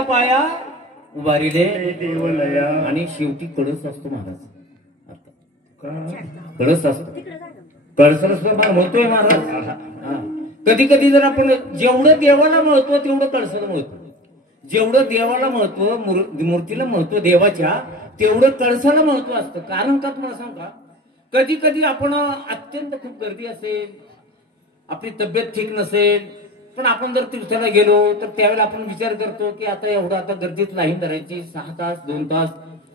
देवाचा पाया उभारिले आणि शेवटी कळस असतो महाराज. कळस असतो, कळसाला फार महत्व आहे महाराज. कधी कधी जर आपण जेवढं देवाला महत्व तेवढं कळसाला महत्व, जेवढं देवाला महत्व मूर्तीला महत्व देवाच्या तेवढं कळसाला महत्व असतं. कारण का तुम्हाला सांग का, कधी कधी आपण अत्यंत खूप गर्दी असेल, आपली तब्येत ठीक नसेल, पण आपण जर तीर्थाला गेलो तर त्यावेळेला आपण विचार करतो की आता एवढं आता गर्दीत लाईन धरायची 6 तास 2 तास,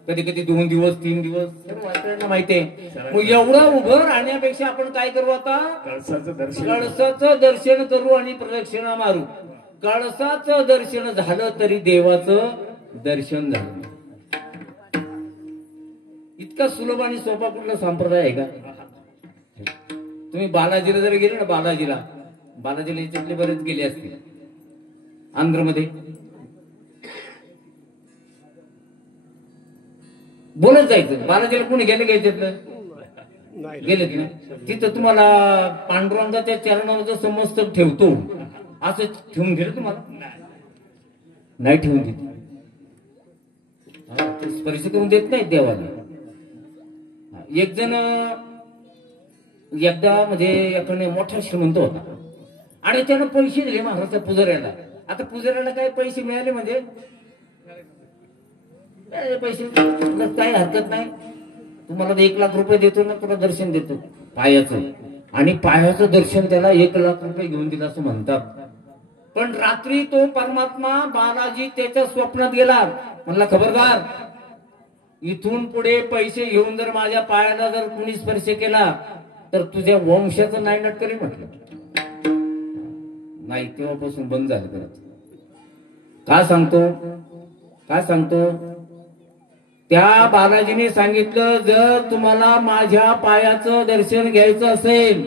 कधी कधी 2 दिवस 3 दिवस, सर्व माहिती आहे. मग एवढं उभं राहण्यापेक्षा आपण काय करू, आता कळसाचं दर्शन करू आणि प्रदक्षिणा मारू. कळसाचं दर्शन झालं तरी देवाचं दर्शन झालं. इतका सुलभ आणि सोपा कुठला संप्रदाय आहे का? तुम्ही बालाजीला जर गेले ना, बालाजीला याच्यातले बरेच गेले असतील. आंध्रमध्ये बोलत जायचं, बालाजीला कोणी गेले घ्यायचं गेले की नाही. तिथं तुम्हाला पांडुरंगाच्या चरणावर समस्त ठेवतो असं ठेवून गेलं, तुम्हाला नाही ठेवून देत, स्पर्श करून देत नाही देवाला. एक जण एकदा म्हणजे एकाने मोठा श्रीमंत होता आणि त्यानं पैसे दिले महाराजच्या पुजाऱ्याला. आता पुजाऱ्याला काय पैसे मिळाले म्हणजे पैसे काही हरकत नाही, तुम्हाला 1 लाख रुपये देतो ना, तुला दर्शन देतो पायाचं, आणि पायाचं दर्शन त्याला 1 लाख रुपये घेऊन दिला असं म्हणतात. पण रात्री तो परमात्मा बालाजी त्याच्या स्वप्नात गेला, म्हणला खबरदार, इथून पुढे पैसे घेऊन जर माझ्या पायाला जर कुणी स्पर्श केला तर तुझ्या वंशाचं नायनाट करी म्हटलं. नाही, तेव्हापासून बंद झालं करत. काय सांगतो त्या बालाजीने सांगितलं, जर तुम्हाला माझ्या पायाचं दर्शन घ्यायचं असेल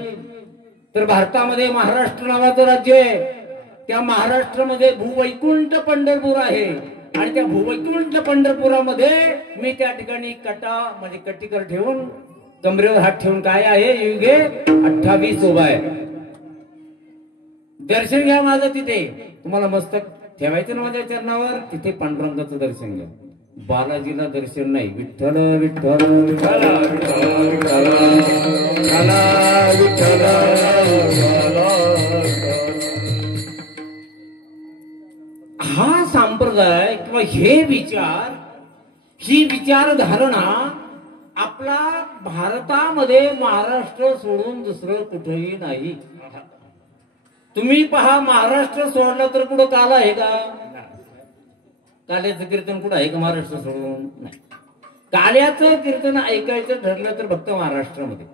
तर भारतामध्ये महाराष्ट्र नावाचं राज्य आहे, त्या महाराष्ट्रामध्ये भूवैकुंठ पंढरपूर आहे, आणि त्या भूवैकुंठ पंढरपुरामध्ये मी त्या ठिकाणी म्हणजे कटीकर ठेवून कमरेवर हात ठेवून काय आहे, युगे 28 उभा आहे, दर्शन घ्या माझं. तिथे तुम्हाला मस्तक ठेवायचं ना माझ्या चरणावर, तिथे पांडुरंगाचं दर्शन घ्या. बालाजीला दर्शन नाही, विठ्ठल विठ्ठल विठ्ठल विठ्ठल. हा संप्रदाय किंवा हे विचार, ही विचारधारणा आपला भारतामध्ये महाराष्ट्र सोडून दुसरं कुठेही नाही. तुम्ही पहा, महाराष्ट्र सोडला तर कुठं काला आहे का? काल्याचं कीर्तन कुठं आहे का महाराष्ट्र सोडून? नाही. काल्याचं कीर्तन ऐकायचं ठरलं तर फक्त महाराष्ट्रामध्ये.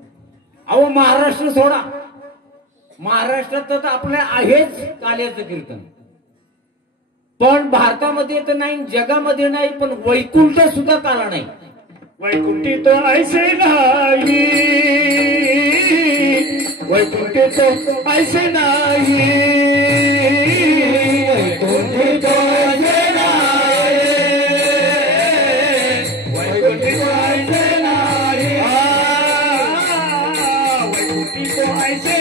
अहो महाराष्ट्र सोडा, महाराष्ट्रात तर आपल्या आहेच काल्याचं कीर्तन, पण भारतामध्ये तर नाही, जगामध्ये नाही, पण वैकुंठ सुद्धा काला नाही. वैकुंठी तो ऐसे नाही, वैकुंठी तो ऐसे नाही, वैकुंठी तो ऐसे नाही, वैकुंठी तो ऐसे नाही, वैकुंठी तो ऐसे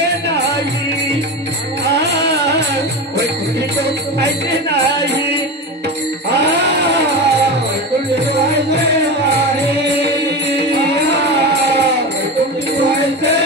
नाही, वैकुंठी तो ऐसे नाही, वैकुंठी तो ऐसे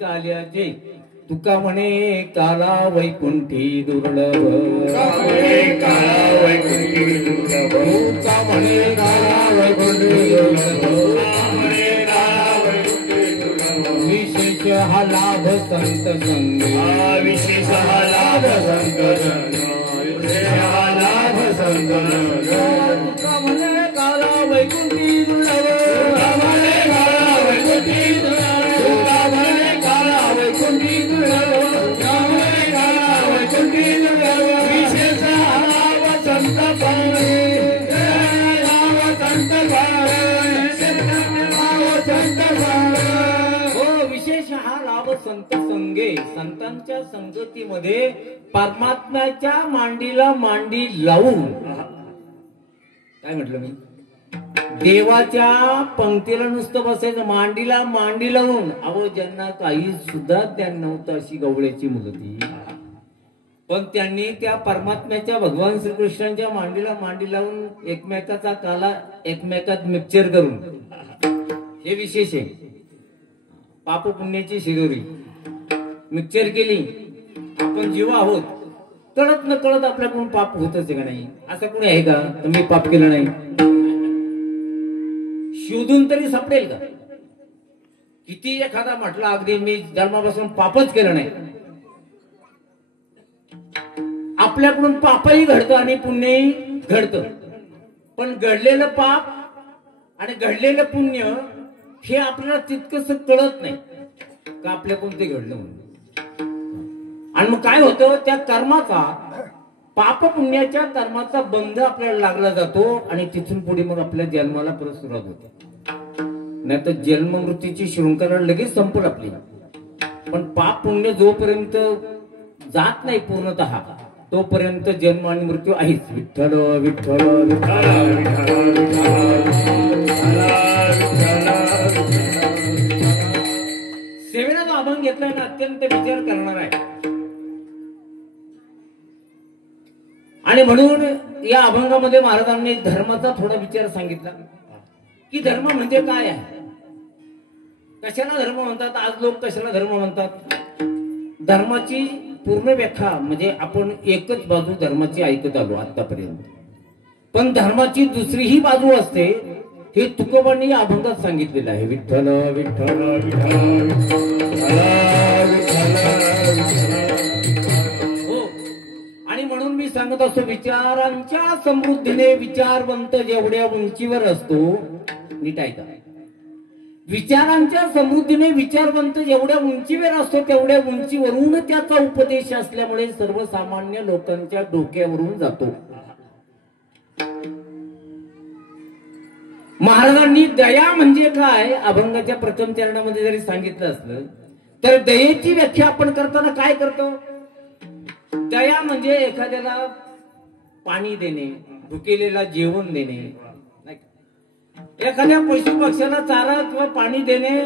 काल्याचे. तुका म्हणे काला वैकुंठी दुर्लभ, काला वैकुंठी दुर्लभ, तुका म्हणे काला वैकुंठी दुर्लभ, विशेष हा लाभ संत संग, विशेष हा लाभ संत संग, हा लाभ संत संग. तुका म्हणे काला वैकुंठी दुर्लभ, संतांच्या संगतीमध्ये परमात्म्याच्या मांडीला मांडी लावून, काय म्हटलं मी, देवाच्या पंक्तीला नुसतं बसायचं, मांडीला मांडी लावून. अहो ज्यांना काही सुद्धा ज्ञान नव्हतं अशी गवळ्याची मुलं ती, पण त्यांनी त्या परमात्म्याच्या भगवान श्रीकृष्णांच्या मांडीला मांडी लावून एकमेकाचा काला एकमेकात मिक्सचर करून, हे विशेष आहे. पाप पुण्याची शिदोरी मिक्सचर केली. आपण जीव आहोत, कळत न कळत आपल्याकडून पाप होतच का नाही? असं कोणी आहे का तर मी पाप केलं नाही? शोधून तरी सापडेल का? किती एखादा म्हटला अगदी मी जन्मापासून पापच केलं नाही. आपल्याकडून पापही घडतं आणि पुण्यही घडतं, पण घडलेलं पाप आणि घडलेलं पुण्य हे आपल्याला तितकंसं कळत नाही का आपल्याकडून ते घडलं म्हणून. आणि मग काय होतं, त्या कर्माचा, पाप पुण्याच्या कर्माचा बंध आपल्याला लागला जातो आणि तिथून पुढे मग आपल्या जन्माला परत सुरुवात होते. नाही तर जन्म मृत्यूची शृंखला लगेच संपल आपली. पण पाप पुण्य जोपर्यंत जात नाही पूर्णतः तोपर्यंत जन्म आणि मृत्यू आहेच. विठ्ठल विठ्ठल सेवेला जो अभंग घेतलाय ना अत्यंत विचार करणार आहे. आणि म्हणून या अभंगामध्ये महाराजांनी धर्माचा थोडा विचार सांगितला की धर्म म्हणजे काय आहे, कशाला धर्म म्हणतात, आज लोक कशाला धर्म म्हणतात. धर्माची पूर्ण व्याख्या म्हणजे आपण एकच बाजू धर्माची ऐकत आलो आतापर्यंत, पण धर्माची दुसरीही बाजू असते हे तुकोबांनी अभंगात सांगितलेलं आहे. विठ्ठल विठ्ठल हो. आणि म्हणून मी सांगत असतो, विचारांच्या समृद्धीने विचारवंत जेवढ्या उंचीवर असतो, नीट ऐका, विचारांच्या समृद्धीने विचारवंत जेवढ्या उंचीवर असतो तेवढ्या उंचीवरून त्याचा उपदेश असल्यामुळे सर्वसामान्य लोकांच्या डोक्यावरून जातो. महाराजांनी दया म्हणजे काय अभंगाच्या प्रथम चरणामध्ये जरी सांगितलं असलं तर दयेची व्याख्या आपण करताना काय करतो. दया म्हणजे एखाद्याला पाणी देणे, भुकेलेला जेवण देणे, एखाद्या पशु पक्ष्याला चारा किंवा पाणी देणे,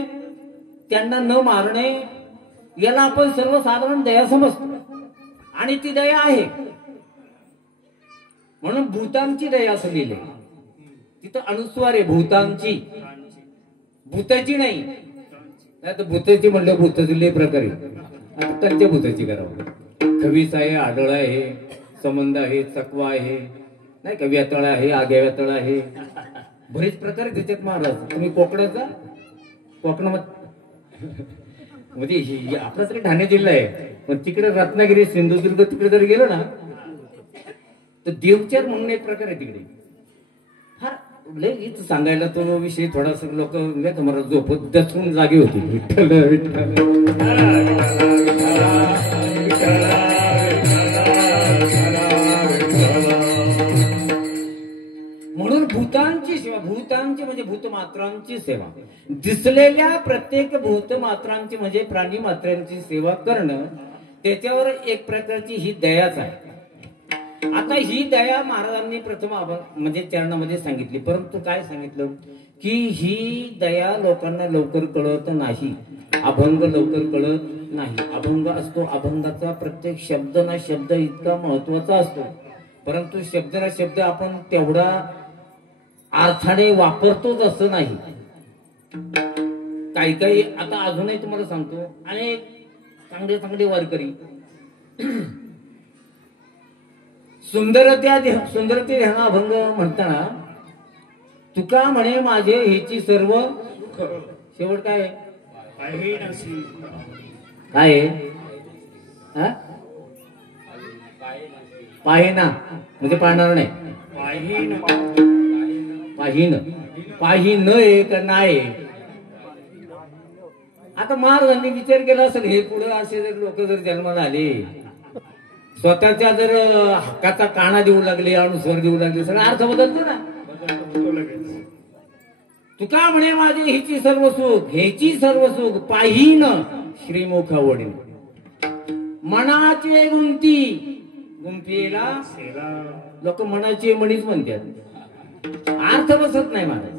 त्यांना न मारणे, याला आपण सर्वसाधारण दया समजतो आणि ती दया आहे. म्हणून भूतांची दया असं लिहिले, तिथं अनुस्वार आहे भूतांची, भूताची नाही. नाही तर भूताची म्हणलं भूताचे प्रकारे त्यांच्या भूताची करावं. खवीस आहे, आढळ आहे, संबंध आहे, चकवा आहे, नाही का, व्यतळ आहे, आग्या व्यतळ आहे, बरेच प्रकार त्याच्यात महाराज. तुम्ही कोकणाचा, कोकणामध्ये म्हणजे आपला तरी ठाणे जिल्हा आहे, पण तिकडे रत्नागिरी सिंधुदुर्ग तिकडे जर गेलो ना तर देवचार म्हणून एक प्रकार आहे तिकडे. हा लय सांगायला तो विषय थोडासा लोक तुम्हाला झोपत दचकून जागी होती. विठ्ठल विठ्ठल म्हणून भूतांची सेवा, भूतांची म्हणजे भूतमात्रांची सेवा, दिसलेल्या प्रत्येक भूतमात्रांची म्हणजे प्राणी मात्रांची सेवा करणं, त्याच्यावर एक प्रकारची ही दयाच आहे. आता ही दया महाराजांनी प्रथम म्हणजे चरणामध्ये सांगितली, परंतु काय सांगितलं की ही दया लोकांना लवकर कळत नाही, अभंग लवकर कळत नाही. अभंग असतो, अभंगाचा प्रत्येक शब्द ना शब्द इतका महत्वाचा असतो, परंतु शब्द ना शब्द आपण तेवढा अर्थाने वापरतोच असं नाही. काही काही आता अजूनही तुम्हाला सांगतो, अनेक चांगले चांगले वारकरी सुंदरते ध्यान अभंग म्हणताना तुका म्हणे माझे हेची सर्व शेवट काय काय पाहिना म्हणजे पाहणार नाही, पाहिन एक नाही. आता महाराजांनी विचार केला असेल, हे पुढे असे जर लोक जर जन्माला आले, स्वतःच्या जर हक्काचा काना देऊ लागले, अनुस्वर देऊ लागले, सगळा अर्थ बदलतो ना. तुका म्हणे माझे हेची सर्व सुख, हेची सर्व सुख पाहिन श्रीमुख आवडीन. मनाचे गुंती गुंफीला लोक मनाचे मणीच म्हणतात, अर्थ बसत नाही महाराज.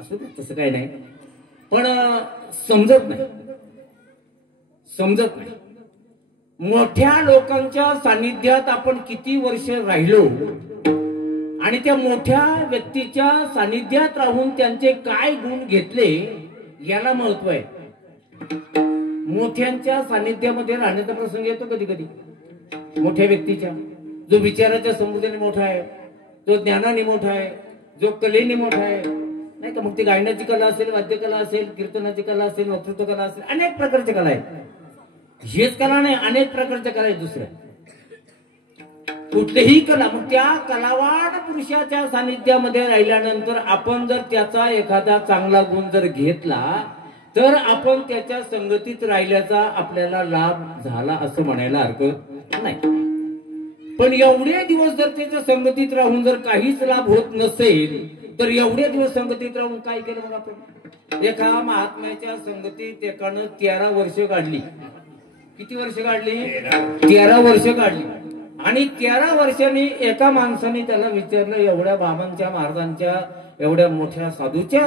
असं तसं काही नाही, पण समजत नाही. मोठ्या लोकांच्या सानिध्यात आपण किती वर्ष राहिलो आणि त्या मोठ्या व्यक्तीच्या सानिध्यात राहून त्यांचे काय गुण घेतले याला महत्व आहे. मोठ्यांच्या सानिध्यामध्ये राहण्याचा प्रसंग येतो कधी कधी. मोठ्या व्यक्तीच्या, जो विचाराच्या समुद्राने मोठा आहे, जो ज्ञानाने मोठा आहे, जो कलेने मोठा आहे, नाही का. मग ती गायनाची कला असेल, वाद्यकला असेल, कीर्तनाची कला असेल, वक्तृत्व कला असेल, अनेक प्रकारच्या कला आहेत. हेच कला नाही, अनेक प्रकारच्या कला आहेत दुसऱ्या. कुठलीही कला, मग त्या कलावान पुरुषाच्या सानिध्यामध्ये राहिल्यानंतर आपण जर त्याचा एखादा चांगला गुण जर घेतला तर आपण त्याच्या संगतीत राहिल्याचा आपल्याला लाभ झाला असं म्हणायला हरकत नाही. पण एवढे दिवस जर त्याच्या संगतीत राहून जर काहीच लाभ होत नसेल तर एवढे दिवस संगतीत राहून काय केलं मग आपण? एका महात्म्याच्या संगतीत एकानं 13 वर्ष काढली. किती वर्ष काढली? 13 वर्ष काढली. आणि 13 वर्षांनी एका माणसाने त्याला विचारलं, एवढ्या बाबांच्या महाराजांच्या एवढ्या मोठ्या साधूच्या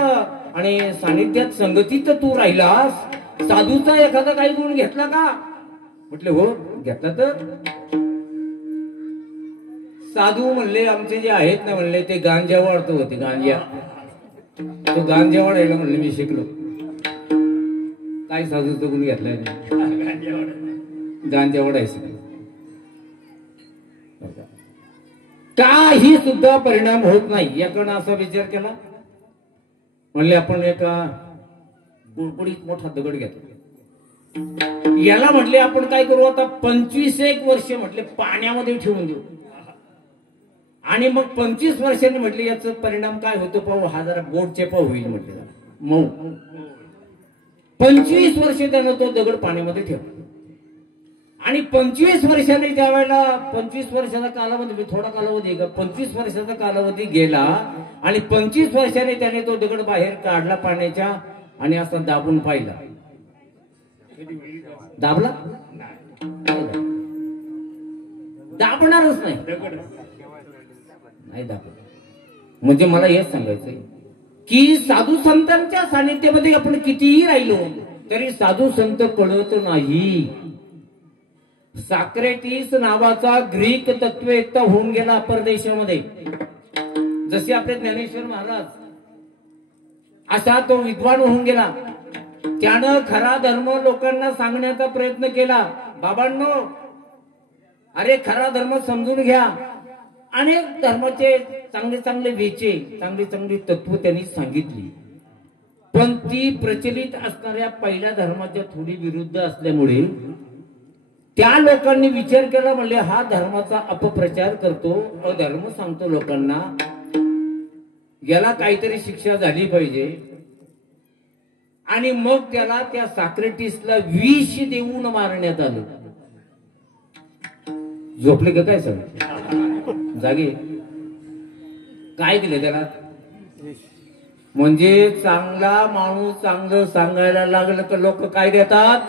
आणि सानिध्यात संगतीत तू राहिलास, साधूचा एखादा काही गुण घेतला का? म्हटले हो घेतला. तर साधू म्हणले आमचे जे आहेत ना, म्हणले ते गांजा वाढतो होते. गांजा, तो गांजा वाढायला म्हणले मी शिकलो. काय साधूचा गुण घेतलाय? गांजा वाढायचं. काही सुद्धा परिणाम होत नाही. याकडे असा विचार केला, म्हणले आपण एका कुडकुडीत मोठा दगड घेतो, याला म्हटले आपण काय करू आता 25 वर्ष म्हटले पाण्यामध्ये ठेवून देऊ आणि मग 25 वर्षांनी म्हटले याचा परिणाम काय होतो पाहू, हा जरा बोट चेपा होईल म्हटले मऊ. 25 वर्ष त्यानं तो दगड पाण्यामध्ये ठेवला आणि 25 वर्षांनी त्यावेळेला 25 वर्षाचा कालावधी, थोडा कालावधी का, 25 वर्षाचा कालावधी गेला आणि 25 वर्षांनी त्याने तो दगड बाहेर काढला पाण्याच्या आणि असा दाबून पाहिला. दाबला? दाबणारच नाही दाबला. म्हणजे मला हेच सांगायचंय की साधू संतांच्या सानिध्यामध्ये आपण कितीही राहिलो तरी साधू संत कळत नाही. सॉक्रेटिस नावाचा ग्रीक तत्ववेत्ता होऊन गेला परदेशामध्ये, जसे आपले ज्ञानेश्वर महाराज, असा तो विद्वान होऊन गेला. त्यानं खरा धर्म लोकांना सांगण्याचा प्रयत्न केला. बाबांनो, अरे खरा धर्म समजून घ्या. अनेक धर्माचे चांगले चांगले वेचे, चांगली चांगली तत्व त्यांनी सांगितली, पण ती प्रचलित असणाऱ्या पहिल्या धर्माच्या थोडी विरुद्ध असल्यामुळे त्या लोकांनी विचार केला, म्हणले हा धर्माचा अपप्रचार करतो, अधर्म सांगतो लोकांना, याला काहीतरी शिक्षा झाली पाहिजे. आणि मग त्याला त्या सॉक्रेटिसला विष देऊन मारण्यात आलं. झोपले का काय सगळे जागे? काय केलं त्याला? म्हणजे चांगला माणूस चांगलं सांगायला लागलं तर लोक काय देतात?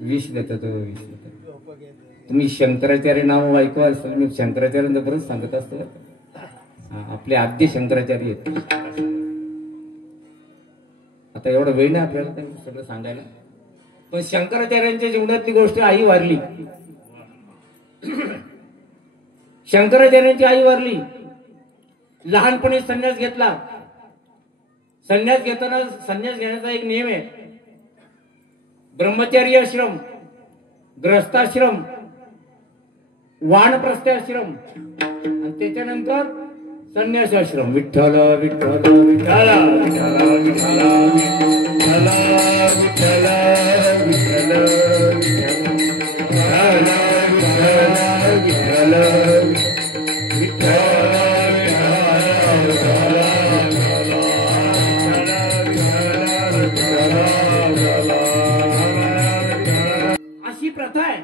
विष देतात. तुम्ही शंकराचार्य नाव ऐकू असेल, मी शंकराचार्यांचं बरंच सांगत असतो. आपले आद्य शंकराचार्य आहेत. आता एवढा वेळ नाही आपल्याला सगळं सांगायला, पण शंकराचार्यांच्या जीवनातली गोष्ट, आई वारली. शंकराचार्यांची आई वारली. लहानपणी संन्यास घेतला. संन्यास घेताना संन्यास घेण्याचा एक नियम आहे, ब्रह्मचर्य आश्रम, ग्रस्ताश्रम, वानप्रस्थाश्रम आणि त्याच्यानंतर संन्यासाश्रम. विठ्ठल विठ्ठल विठ्ठल विठ्ठल विठ्ठल विठ्ठल अशी प्रथा आहे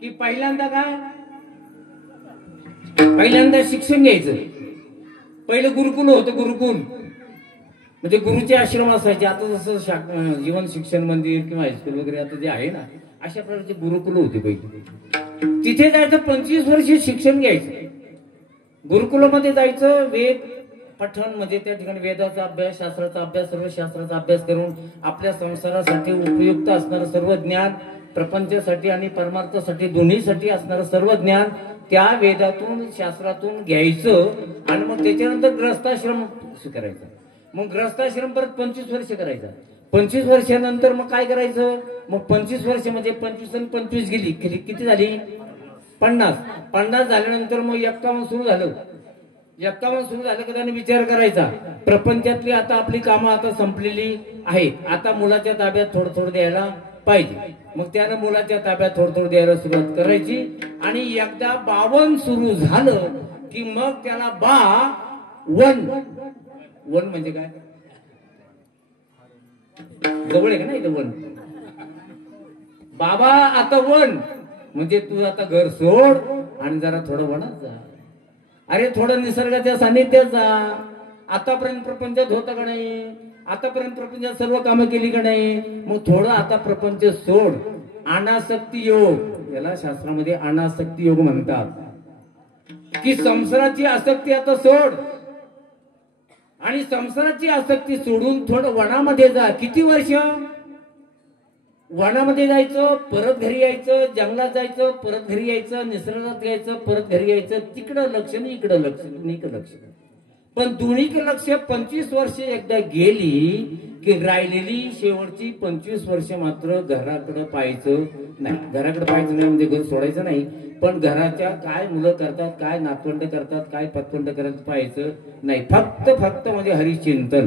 की पहिल्यांदा काय, पहिल्यांदा शिक्षण घ्यायचं. पहिलं गुरुकुल होतं. गुरुकुल म्हणजे गुरुचे आश्रम असायचे. आता जसं जीवन शिक्षण मंदिर किंवा हायस्कूल वगैरे आता जे आहे ना, अशा प्रकारचे गुरुकुल होते पहिले. तिथे जायचं 25 वर्ष शिक्षण घ्यायचं. गुरुकुलामध्ये जायचं, वेद पठण म्हणजे त्या ठिकाणी वेदाचा अभ्यास, शास्त्राचा अभ्यास, सर्व शास्त्राचा अभ्यास करून आपल्या संसारासाठी उपयुक्त असणारं सर्व ज्ञान, प्रपंचासाठी आणि परमार्थासाठी दोन्हीसाठी असणारं सर्व ज्ञान त्या वेदातून शास्त्रातून घ्यायचं. आणि मग त्याच्यानंतर ग्रस्ताश्रम करायचा. मग ग्रस्ताश्रम परत 25 वर्ष करायचा. 25 वर्षानंतर मग काय करायचं, मग 25 वर्ष म्हणजे 25 आणि 25 गेली, किती झाली, 50. 50 झाल्यानंतर मग 51 सुरू झालं. 51 सुरू झालं की त्याने विचार करायचा, प्रपंचातली आता आपली कामं आता संपलेली आहेत, आता मुलाच्या ताब्यात थोडं थोडं द्यायला पाहिजे. मग त्यानं मुलाच्या ताब्यात थोडं थोडं द्यायला सुरुवात करायची. आणि एकदा 52 सुरू झालं की मग त्याला वन म्हणजे काय, जवळ आहे का नाही वन, बाबा आता वन म्हणजे तू आता घर सोड आणि जरा थोडं वनात जा. अरे थोडं निसर्गाच्या सानिध्यात जा. आतापर्यंत प्रपंचात होतं का नाही, आतापर्यंत प्रपंचात सर्व कामं केली का नाही, मग थोडं आता प्रपंच सोड. अनासक्ती योग, याला शास्त्रामध्ये अनासक्ती योग म्हणतात, की संसाराची आसक्ती आता सोड. आणि संसाराची आसक्ती सोडून थोडं वनामध्ये जा. किती वर्ष वनामध्ये जायचं, परत घरी यायचं, जंगलात जायचं, परत घरी यायचं, निसर्गात यायचं, परत घरी यायचं. तिकडं लक्ष नाही, इकडं लक्ष, दोन्हीकडे लक्ष. पण दोन्हीकडे लक्ष 25 वर्ष एकदा गेली की राहिलेली शेवटची 25 वर्ष मात्र घराकडे पाहायचं नाही. घराकडे पाहायचं नाही म्हणजे घर सोडायचं नाही, पण घराच्या काय मुलं करतात, काय नातवंड करतात, काय पतवंड करत पाहायचं नाही. फक्त म्हणजे हरिचिंतन,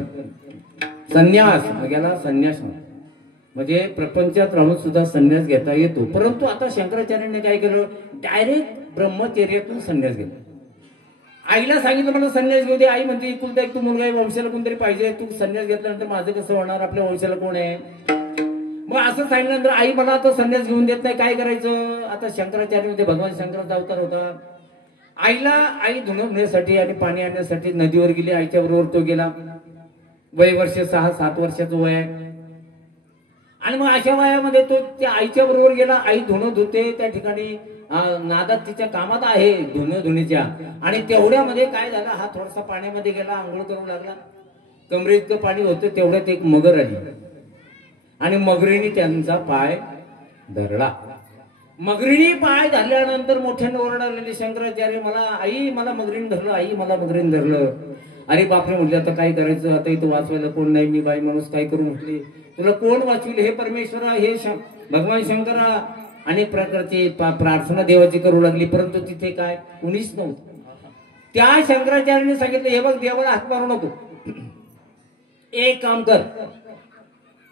संन्यास. मग याला संन्यास म्हणजे प्रपंचात राहून सुद्धा संन्यास घेता येतो. परंतु आता शंकराचार्यांनी काय केलं, डायरेक्ट ब्रह्मचर्यातून संन्यास घेतला. आईला सांगितलं मला संन्यास घेऊ दे. आई म्हणते एकुलता एक तू मुलगा आहे, वंशाला कोणतरी पाहिजे, तू संन्यास घेतल्यानंतर माझं कसं होणार, आपल्या वंशाला कोण आहे. मग असं सांगितल्यानंतर आई मला आता संन्यास घेऊन देत नाही, काय करायचं. आता शंकराचार्य म्हणजे भगवान शंकराचा अवतार होता. आई धुण्यासाठी आणि पाणी आणण्यासाठी नदीवर गेली. आईच्या बरोबर तो गेला. वय वर्ष 6-7 वर्षाचं वय आहे. आणि मग अशा वयामध्ये तो त्या आईच्या बरोबर गेला. आई धुणं धुते त्या ठिकाणी, नादात तिच्या कामात आहे धुण्याच्या. आणि तेवढ्यामध्ये काय झालं, हा थोडासा पाण्यामध्ये गेला, आंघोळ करू लागला. कमरे इतकं पाणी होतं. तेवढ्यात एक मगर आली आणि मगरीने त्यांचा पाय धरला. मगरीने पाय धरल्यानंतर मोठ्याने ओरडलेले शंकराचार्य, मला मगरीने धरलं, आई मला मगरीने धरलं. अरे बापरे म्हटले, आता काय करायचं, आता इथं वाचवायला कोण नाही, मी बाई माणूस काय करू म्हटले. तुला कोण वाचविल, हे परमेश्वरा, हे भगवान शंकरा. अनेक प्रकारची प्रार्थना देवाची करू लागली, परंतु तिथे काय कुणीच नव्हतं. त्या शंकराचार्याने सांगितलं, हे बघ देवाला हात मारू नको, एक काम कर,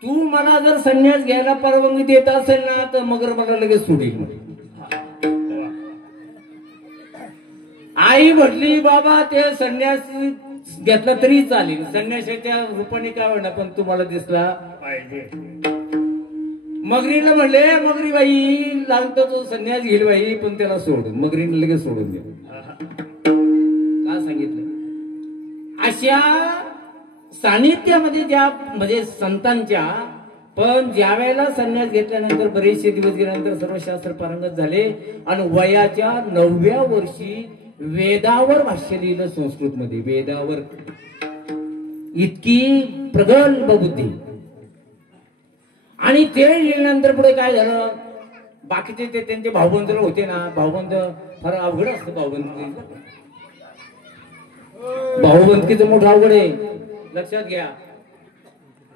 तू मला जर संन्यास घ्यायला परवानगी देत असेल ना तर मगर मला लगेच सोडील. आई म्हटली बाबा ते संन्यास घेतला तरी चालेल, संन्यासाच्या रूपाने काय होणार, पण तुम्हाला दिसला पाहिजे. मगरीला म्हणले, मगरी बाई लागतो तो संन्यास घेईल बाई, पण त्याला सोडून. मगरीने लगेच सोडून दे. का सांगितलं, अशा सानिध्यामध्ये ज्या म्हणजे संतांच्या, पण ज्या वेळेला संन्यास घेतल्यानंतर बरेचसे दिवस गेल्यानंतर सर्व शास्त्र पारंगत झाले आणि वयाच्या 9व्या वर्षी वेदावर भाष्य लिहिलं संस्कृत मध्ये. वेदावर इतकी प्रगल्भ बुद्धी. आणि ते लिहिल्यानंतर पुढे काय झालं, बाकीचे ते त्यांचे भाऊबंद होते ना, भाऊबंद फार अवघड असतं. भाऊबंदकीचं मोठं अवघड आहे, लक्षात घ्या.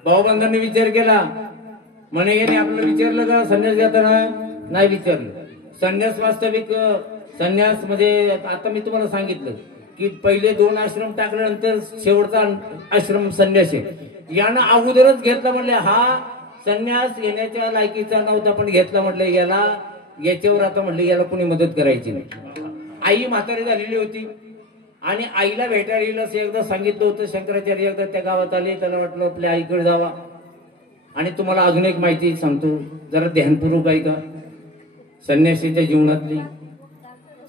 भाऊबंदांनी विचार केला, म्हणे गेले आपलं विचारलं का संन्यास घेताना, नाही विचारलं. संन्यास वास्तविक संन्यास म्हणजे आता मी तुम्हाला सांगितलं की पहिले 2 आश्रम टाकल्यानंतर शेवटचा आश्रम संन्यास आहे. यानं अगोदरच घेतला म्हणले, हा संन्यास घेण्याच्या लायकीचा नव्हता, पण घेतला म्हटलं, याच्यावर आता म्हटलं याला कोणी मदत करायची नाही. आई म्हातारी झालेली होती आणि आईला भेटायला असं एकदा सांगितलं होतं. शंकराचार्य एकदा त्या गावात आले, त्याला वाटलं आपल्या आईकडे जावा. आणि तुम्हाला अजून एक माहिती सांगतो, जरा ध्यानपूर्वक ऐका. संन्यासीच्या जीवनातली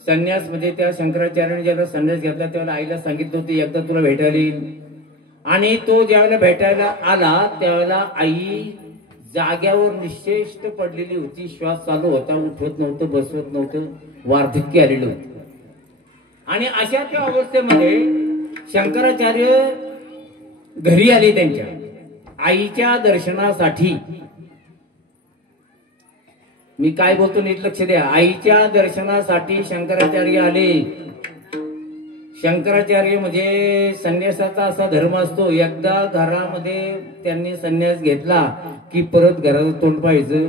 संन्यास म्हणजे त्या शंकराचार्याने ज्याला संन्यास घेतला तेव्हा आईला सांगितलं होतं एकदा तुला भेटायला येईल. आणि तो ज्यावेळेला भेटायला आला त्यावेळेला आई जाग्यावर निश्चेष्ट पडलेली होती. श्वास चालू होता, उठवत नव्हतं, बसवत नव्हतं, वार्धक्य आलेलं होतं. आणि अशा त्या अवस्थेमध्ये शंकराचार्य घरी आले त्यांच्या आईच्या दर्शनासाठी. मी काय बोलतो नीट लक्ष द्या. आईच्या दर्शनासाठी शंकराचार्य आले. शंकराचार्य म्हणजे संन्यासाचा असा धर्म असतो, एकदा घरामध्ये त्यांनी संन्यास घेतला की परत घराचं तोंड पाहायचं,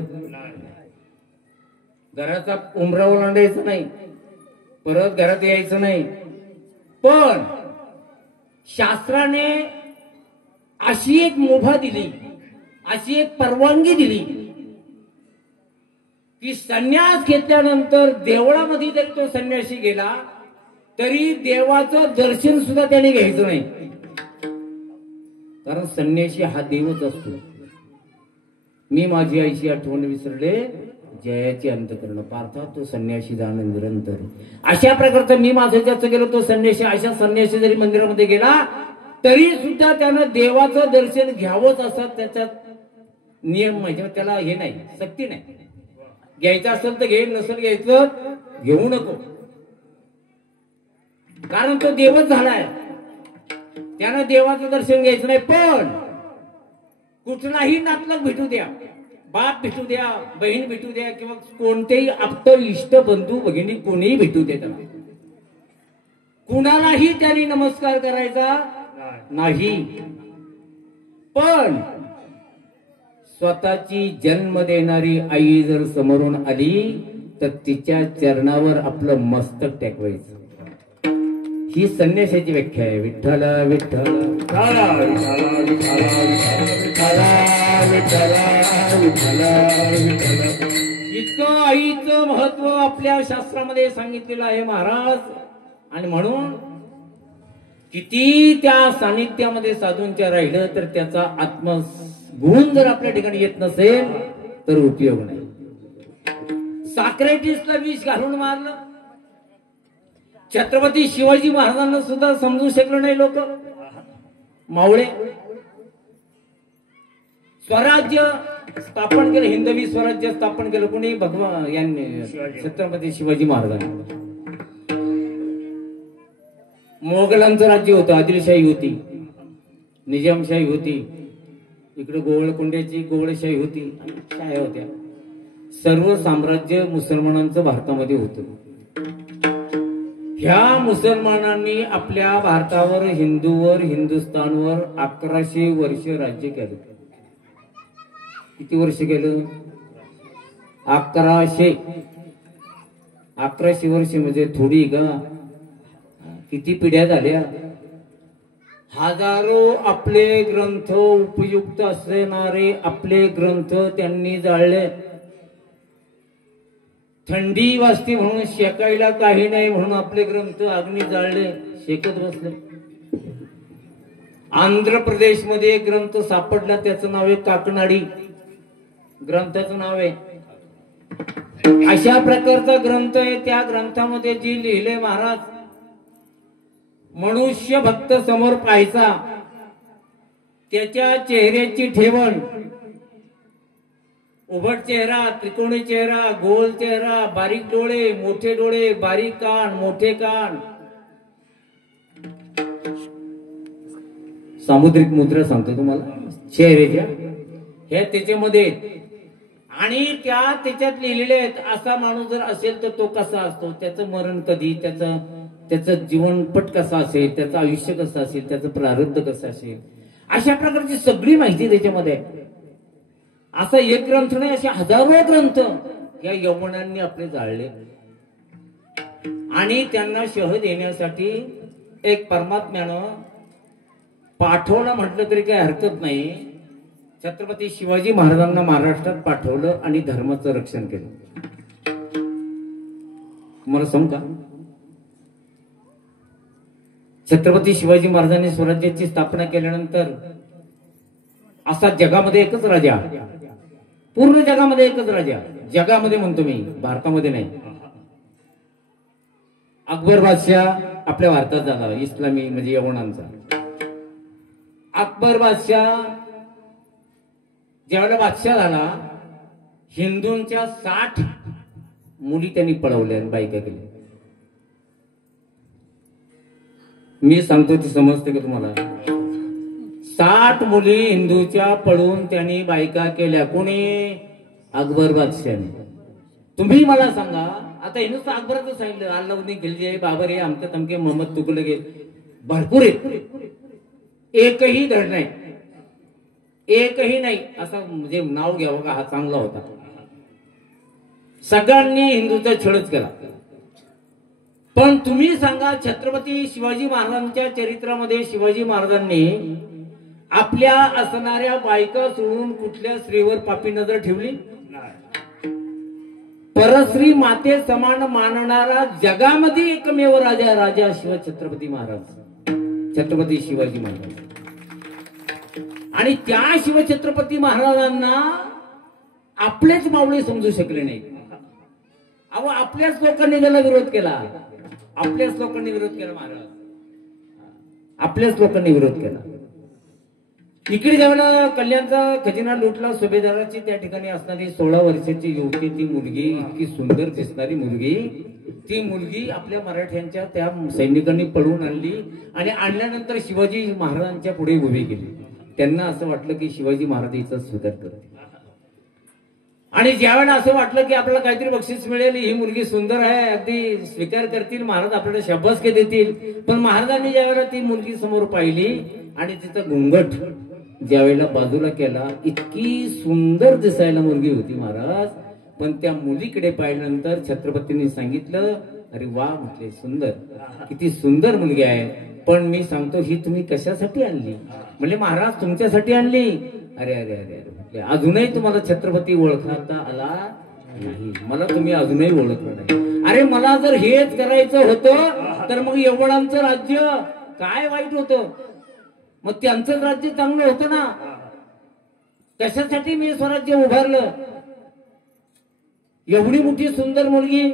घराचा उंबरा ओलांडायचं नाही, परत घरात यायचं नाही. पण शास्त्राने अशी एक मुभा दिली, अशी एक परवानगी दिली की संन्यास घेतल्यानंतर देवळामध्ये जरी तो संन्यासी गेला तरी देवाचं दर्शन सुद्धा त्याने घ्यायचं नाही. कारण संन्यासी हा देवच असतो. मी माझी आईची आठवण विसरले, जयाची अंतकरण पार्था तो संन्यासी जाणं निरंतर. अशा प्रकारचं मी माझं ज्याचं गेलो तो संन्यासी. अशा संन्यासी जरी मंदिरामध्ये गेला तरी सुद्धा त्यानं देवाचं दर्शन घ्यावंच असा त्याचा नियम. म्हणजे त्याला हे नाही, सक्ती नाही. घ्यायचं असेल तर घे, नसेल घ्यायचं घेऊ नको. कारण तो देवच झालाय, त्यानं देवाचं दर्शन घ्यायचं नाही. पण कुठलाही नातलग भेटू द्या, बाप भेटू द्या, बहीण भेटू द्या, किंवा कोणतेही आप्त इष्ट बंधू भगिनी कोणीही भेटू दे, कुणालाही त्यांनी नमस्कार करायचा नाही. पण स्वतःची जन्म देणारी आई जर समोरून आली तर तिच्या चरणावर आपलं मस्तक टेकवायचं. ही संन्यासाची व्याख्या आहे. विठ्ठल विठ्ठल इतकं आईचं महत्व आपल्या शास्त्रामध्ये सांगितलेलं आहे महाराज. आणि म्हणून किती त्या सानिध्यामध्ये साधूंच्या राहिलं तर त्याचा आत्मगुण जर आपल्या ठिकाणी येत नसेल तर उपयोग नाही. सॉक्रेटिसला विष घालून मारलं, छत्रपती शिवाजी महाराजांना सुद्धा समजू शकलं नाही लोक, मावळे. स्वराज्य स्थापन केलं, हिंदवी स्वराज्य स्थापन केलं कोणी? भगवान यांनी, छत्रपती शिवाजी महाराजांनी. मोगलांचं राज्य होतं, आदिलशाही होती, निजामशाही होती, इकडे गोवळकोंड्याची गोवळशाही होती, शाह्या होत्या. सर्व साम्राज्य मुसलमानांचं भारतामध्ये होतं. ह्या मुसलमानांनी आपल्या भारतावर, हिंदूवर, हिंदुस्थानवर 1100 वर्ष राज्य केलं. किती वर्ष केलं? 1100. 1100 वर्ष म्हणजे थोडी का? किती पिढ्या झाल्या? हजारो आपले ग्रंथ, उपयुक्त असणारे आपले ग्रंथ त्यांनी जाळले. थंडी वाजती म्हणून शेकायला काही नाही म्हणून आपले ग्रंथ अग्नी जाळले, शेकत बसले. आंध्र प्रदेश मध्ये एक ग्रंथ सापडला, त्याचं नाव आहे काकनाडी, ग्रंथाचं नाव आहे. अशा प्रकारचा ग्रंथ आहे. त्या ग्रंथामध्ये जी लिहिले महाराज, मनुष्य भक्त समोर पाहायचा, त्याच्या चेहऱ्याची ठेवण, उभट चेहरा, त्रिकोणी चेहरा, गोल चेहरा, बारीक डोळे, मोठे डोळे, बारीक कान, मोठे कान, सामुद्रिक मुद्रा सांगतो तुम्हाला चेहऱ्याच्या, हे त्याच्यामध्ये. आणि त्याच्यात लिहिलेले आहेत, असा माणूस जर असेल तर तो कसा असतो, त्याचं मरण कधी, त्याचं जीवनपट कसा असेल, त्याचं आयुष्य कसं असेल, त्याचं प्रारब्ध कसं असेल, अशा प्रकारची सगळी माहिती त्याच्यामध्ये आहे. असा एक ग्रंथ नाही, असे हजारो ग्रंथ या यवनांनी आपले जाळले. आणि त्यांना शह देण्यासाठी एक परमात्म्यानं पाठवलं म्हटलं तरी काही हरकत नाही. छत्रपती शिवाजी महाराजांना महाराष्ट्रात पाठवलं आणि धर्माचं रक्षण केलं. तुम्हाला सांगू का? छत्रपती शिवाजी महाराजांनी स्वराज्याची स्थापना केल्यानंतर असा जगामध्ये एकच राजा, पूर्ण जगामध्ये एकच राजा, जगामध्ये म्हणतो मी, भारतामध्ये नाही. अकबर बादशाह आपल्या भारतात झाला, इस्लामी म्हणजे यवनांचा. अकबर बादशाह ज्यावेळेला बादशाह झाला, हिंदूंच्या 60 मुली त्यांनी पळवल्या आणि बायका केल्या. मी सांगतो ते समजते का तुम्हाला? 60 मुली हिंदूच्या पळून त्यांनी बायका केल्या. कोणी? अकबर बादशाहने. तुम्ही मला सांगा, आता हिंदुस्तान अकबराचं सांगितलं, अल्लाउद्दीन खिलजी, बाबर हे अमके तमके, मोहम्मद तुगलक भरपूर आहेत, एकही धड नाही, एकही नाही असं म्हणजे नाव घ्यावं का हा चांगला होता. सगळ्यांनी हिंदूचा छळच केला. पण तुम्ही सांगा, छत्रपती शिवाजी महाराजांच्या चरित्रामध्ये शिवाजी महाराजांनी आपल्या असणाऱ्या बायका सोडून कुठल्या स्त्रीवर पापी नजर ठेवली? परस्त्री माते समान मानणारा जगामध्ये एकमेव राजा, राजा छत्रपती महाराज, छत्रपती शिवाजी महाराज. आणि त्या शिवछत्रपती महाराजांना आपलेच मावळे समजू शकले नाही. अहो, आपल्याच लोकांनी त्याला विरोध केला, आपल्याच लोकांनी विरोध केला. महाराज आपल्याच लोकांनी विरोध केला. इकडे ज्यावेळेला कल्याणचा खजिना लुटला, सुभेदाराची त्या ठिकाणी असणारी 16 वर्षाची युवती, ती मुलगी, इतकी सुंदर दिसणारी मुलगी, ती मुलगी आपल्या मराठ्यांच्या त्या सैनिकांनी पळवून आणली आणि आणल्यानंतर शिवाजी महाराजांच्या पुढे उभी केली. त्यांना असं वाटलं की शिवाजी महाराज हिचा स्वीकार करतील. आणि ज्यावेळेला असं वाटलं की आपल्याला काहीतरी बक्षीस मिळेल, ही मुलगी सुंदर आहे, अगदी स्वीकार करतील, महाराज आपल्याला शाबासकी देतील. पण महाराजांनी ज्यावेळेला ती मुलगी समोर पाहिली आणि तिचा घुंगट ज्यावेळेला बाजूला केला, इतकी सुंदर दिसायला मुलगी होती महाराज. पण त्या मुलीकडे पाहिल्यानंतर छत्रपतींनी सांगितलं, अरे वा म्हटले, सुंदर, किती सुंदर मुलगी आहे, पण मी सांगतो ही तुम्ही कशासाठी आणली? म्हणजे महाराज तुमच्यासाठी आणली. अरे अरे अरे अरे म्हटले, अजूनही तुम्हाला छत्रपती ओळखता आला नाही, मला तुम्ही अजूनही ओळखलं नाही. अरे मला जर हेच करायचं होतं तर मग एवढांचं राज्य काय वाईट होतं? मग त्यांचं राज्य चांगलं होतं ना. कशासाठी मी स्वराज्य उभारलं? एवढी मोठी सुंदर मुलगी,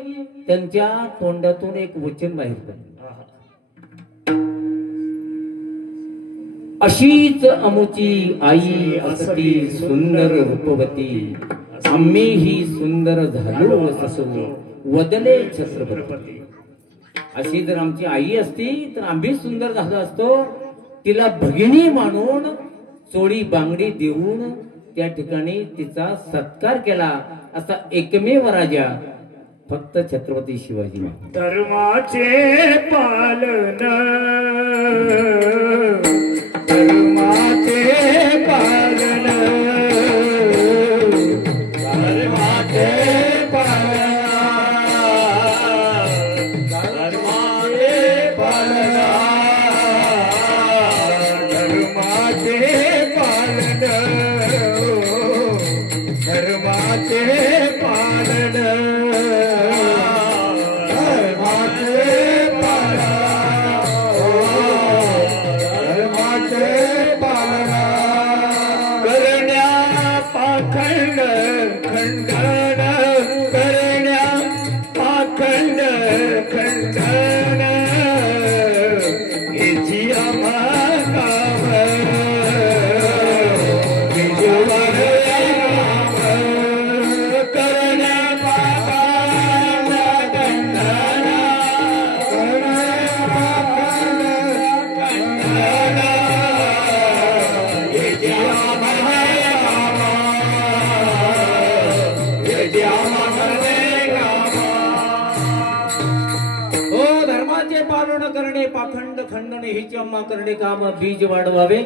त्यांच्या तोंडातून एक वचन बाहेर पडलं, अशीच अमुची आई असती सुंदर रूपवती, आम्ही ही सुंदर झालो असो वदले छत्रपती. अशी जर आमची आई असती तर आम्ही सुंदर झालो असतो. तिला भगिनी मानून चोळी बांगडी देऊन त्या ठिकाणी तिचा सत्कार केला असा एकमेव राजा फक्त छत्रपती शिवाजी महाराज. धर्माचे पालन, धर्माचे पालन, धर्माचे पालन, धर्माचे पालन, धर्माचे पालन, धर्माचे पालन, करणे पाखंड खंडने हिची अम्मा करणे काम बीज वाढवावे.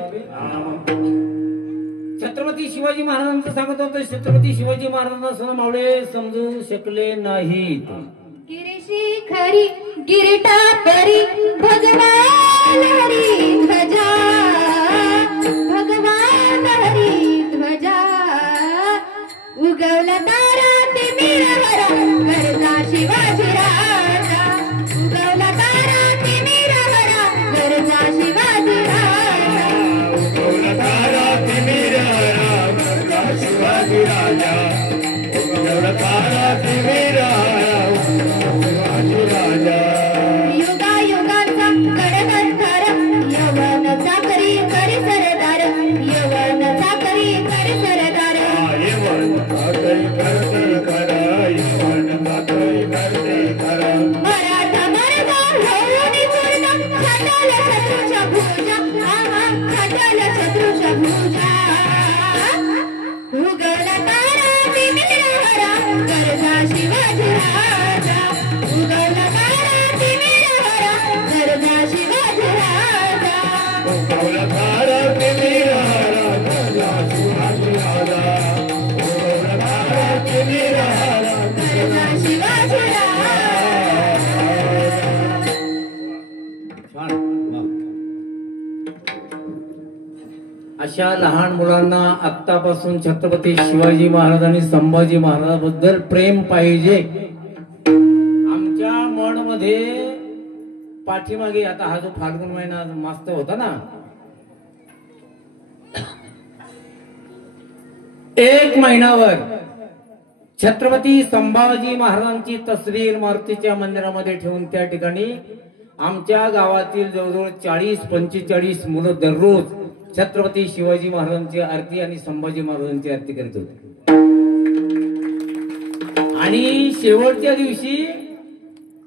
छत्रपती शिवाजी महाराजांचं सांगत होतं, छत्रपती शिवाजी महाराजांना सण मावळे समजू शकले नाहीत. गिरीशी खरी गिरिटा परी भगवान हरी ध्वजा, भगवान हरी ध्वजा, उगवला तारा ते मीरावरा गरजा शिवाजी राजा, उगवला तारा ते मीरावरा गरजा शिवाजी राजा, उगवला तारा ते मीरावरा गरजा शिवाजी राजा, उगवला तारा ते मीरावरा शिवाजी राजा. युगा युगांचा कडकंथार यवन चाकरी करी सरदार, अशा लहान मुलांना आत्तापासून छत्रपती शिवाजी महाराज आणि संभाजी महाराजांबद्दल प्रेम पाहिजे. आमच्या मनमध्ये पाठीमागे आता हा जो फाल्गुन महिना मस्त होता ना, एक महिनाभर छत्रपती संभाजी महाराजांची तस्वीर मारुतीच्या मंदिरामध्ये ठेवून त्या ठिकाणी आमच्या गावातील जवळजवळ 40-45 मुलं दररोज छत्रपती शिवाजी महाराजांची आरती आणि संभाजी महाराजांची आरती करत होते. आणि शेवटच्या दिवशी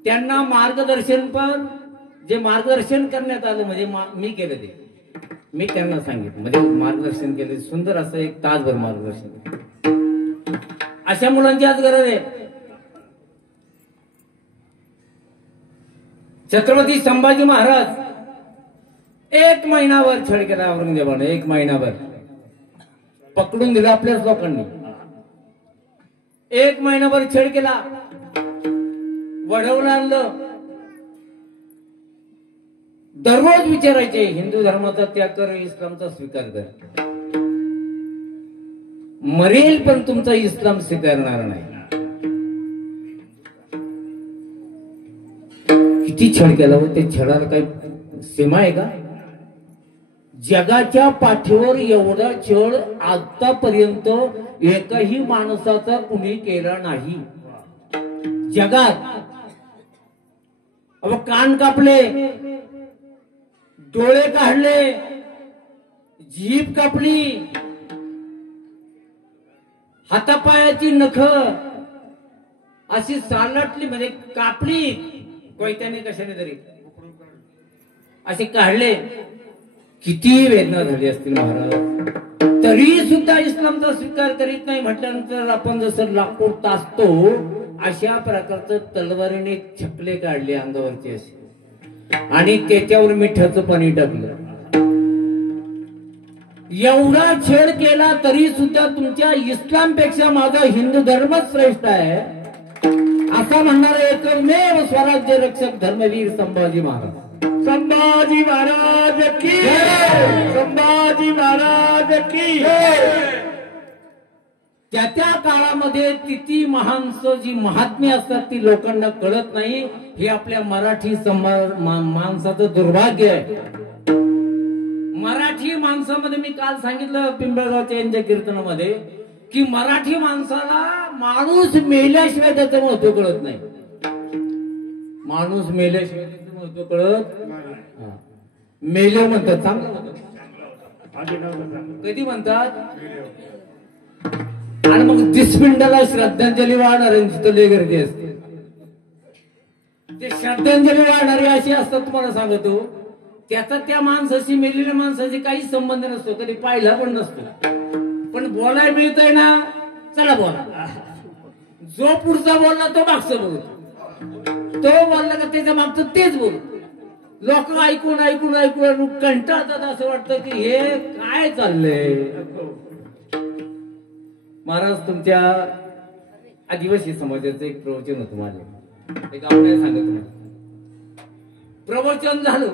त्यांना मार्गदर्शन पण जे मार्गदर्शन करण्यात आलं म्हणजे मी केलं ते, मी त्यांना सांगितलं म्हणजे मार्गदर्शन केलं सुंदर असं एक तासभर मार्गदर्शन. अशा मुलांची आज गरज आहे. छत्रपती संभाजी महाराज एक महिनाभर छळ केला औरंगजेबाने. एक महिनाभर पकडून दिलं आपल्याच लोकांनी. एक महिनाभर छळ केला, वडवलं आणलं. दररोज विचारायचे हिंदू धर्माचा त्याग कर, इस्लामचा स्वीकार कर. मरेल पण तुमचा इस्लाम स्वीकारणार नाही. किती छळ केला व ते छळाला काही सीमा आहे का? जगाच्या पाठीवर एवढा छळ आतापर्यंत एकही माणसाचा कुणी केला नाही जगात. अब कान कापले, डोळे काढले, जीभ कापली, हातापायाची नख अशी सालटली म्हणजे कापली कोयत्याने कशाने तरी असे काढले. किती वेदना झाली असतील महाराज, तरी सुद्धा इस्लामचा स्वीकार करीत नाही म्हटल्यानंतर आपण जसं लाकूड तासतो अशा प्रकारचं तलवारीने छपले काढले अंगावरचे असे आणि त्याच्यावर मिठाचं पाणी टाकलं. एवढा छेड केला तरी सुद्धा तुमच्या इस्लामपेक्षा माझा हिंदू धर्मच श्रेष्ठ आहे असा म्हणणारा एकमेव स्वराज्य रक्षक धर्मवीर संभाजी महाराज. संभाजी महाराज की, संभाजी महाराज की. त्या काळामध्ये किती माणसं जी महात्म्य असतात ती लोकांना कळत नाही. हे आपल्या मराठी माणसाचं दुर्भाग्य आहे. मराठी माणसामध्ये मी काल सांगितलं पिंपळगावच्या यांच्या कीर्तनामध्ये की मराठी माणसाला माणूस मेल्याशिवाय त्याचं महत्व कळत नाही. माणूस मेल्याशिवाय त्याचं महत्व कळत मेलं म्हणतात, चांगलं म्हणतात, कधी म्हणतात. आणि मग दिसपिंडाला श्रद्धांजली वाहणाऱ्यांची तर लय गर्दी असते. ते श्रद्धांजली वाहणारे असे असतात तुम्हाला सांगतो, त्याचा त्या माणसाशी मेलेल्या माणसाशी काही संबंध नसतो, कधी पाहिला पण नसतो, पण बोलायला मिळतंय ना, चला बोला. जो पुढचा बोलला तो मागचं बोलतो, तो बोलला का त्याच्या मागचं तेच बोल. लोक ऐकून ऐकून ऐकून कंटाळतात. असं वाटतं की हे काय चाललंय. महाराज तुमच्या आदिवासी समाजाचं एक प्रवचन होतं माझे, एक आपल्याला सांगत प्रवचन झालं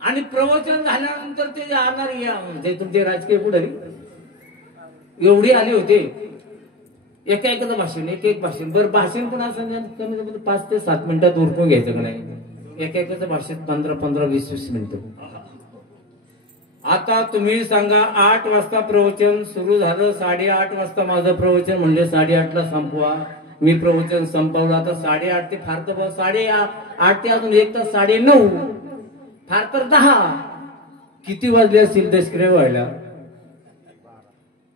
आणि प्रवचन झाल्यानंतर ते आणणारे तुमचे राजकीय पुढारी एवढे आले होते. एकाचं भाषण, एक भाषण. बरं भाषण पण असं कमी 5 ते 7 मिनिटात उरकून घ्यायचं का नाही. एकाचं भाषण 15-20 मिनिटं. आता तुम्ही सांगा 8 वाजता प्रवचन सुरू झालं, 8:30 वाजता माझं प्रवचन म्हणले 8:30ला संपवा. मी प्रवचन संपवलं. आता 8:30 ते फार तर 8:30 ते अजून 1 तास 9:30 फार तर 10. किती वाजले असतील दशक्रिया व्हायला?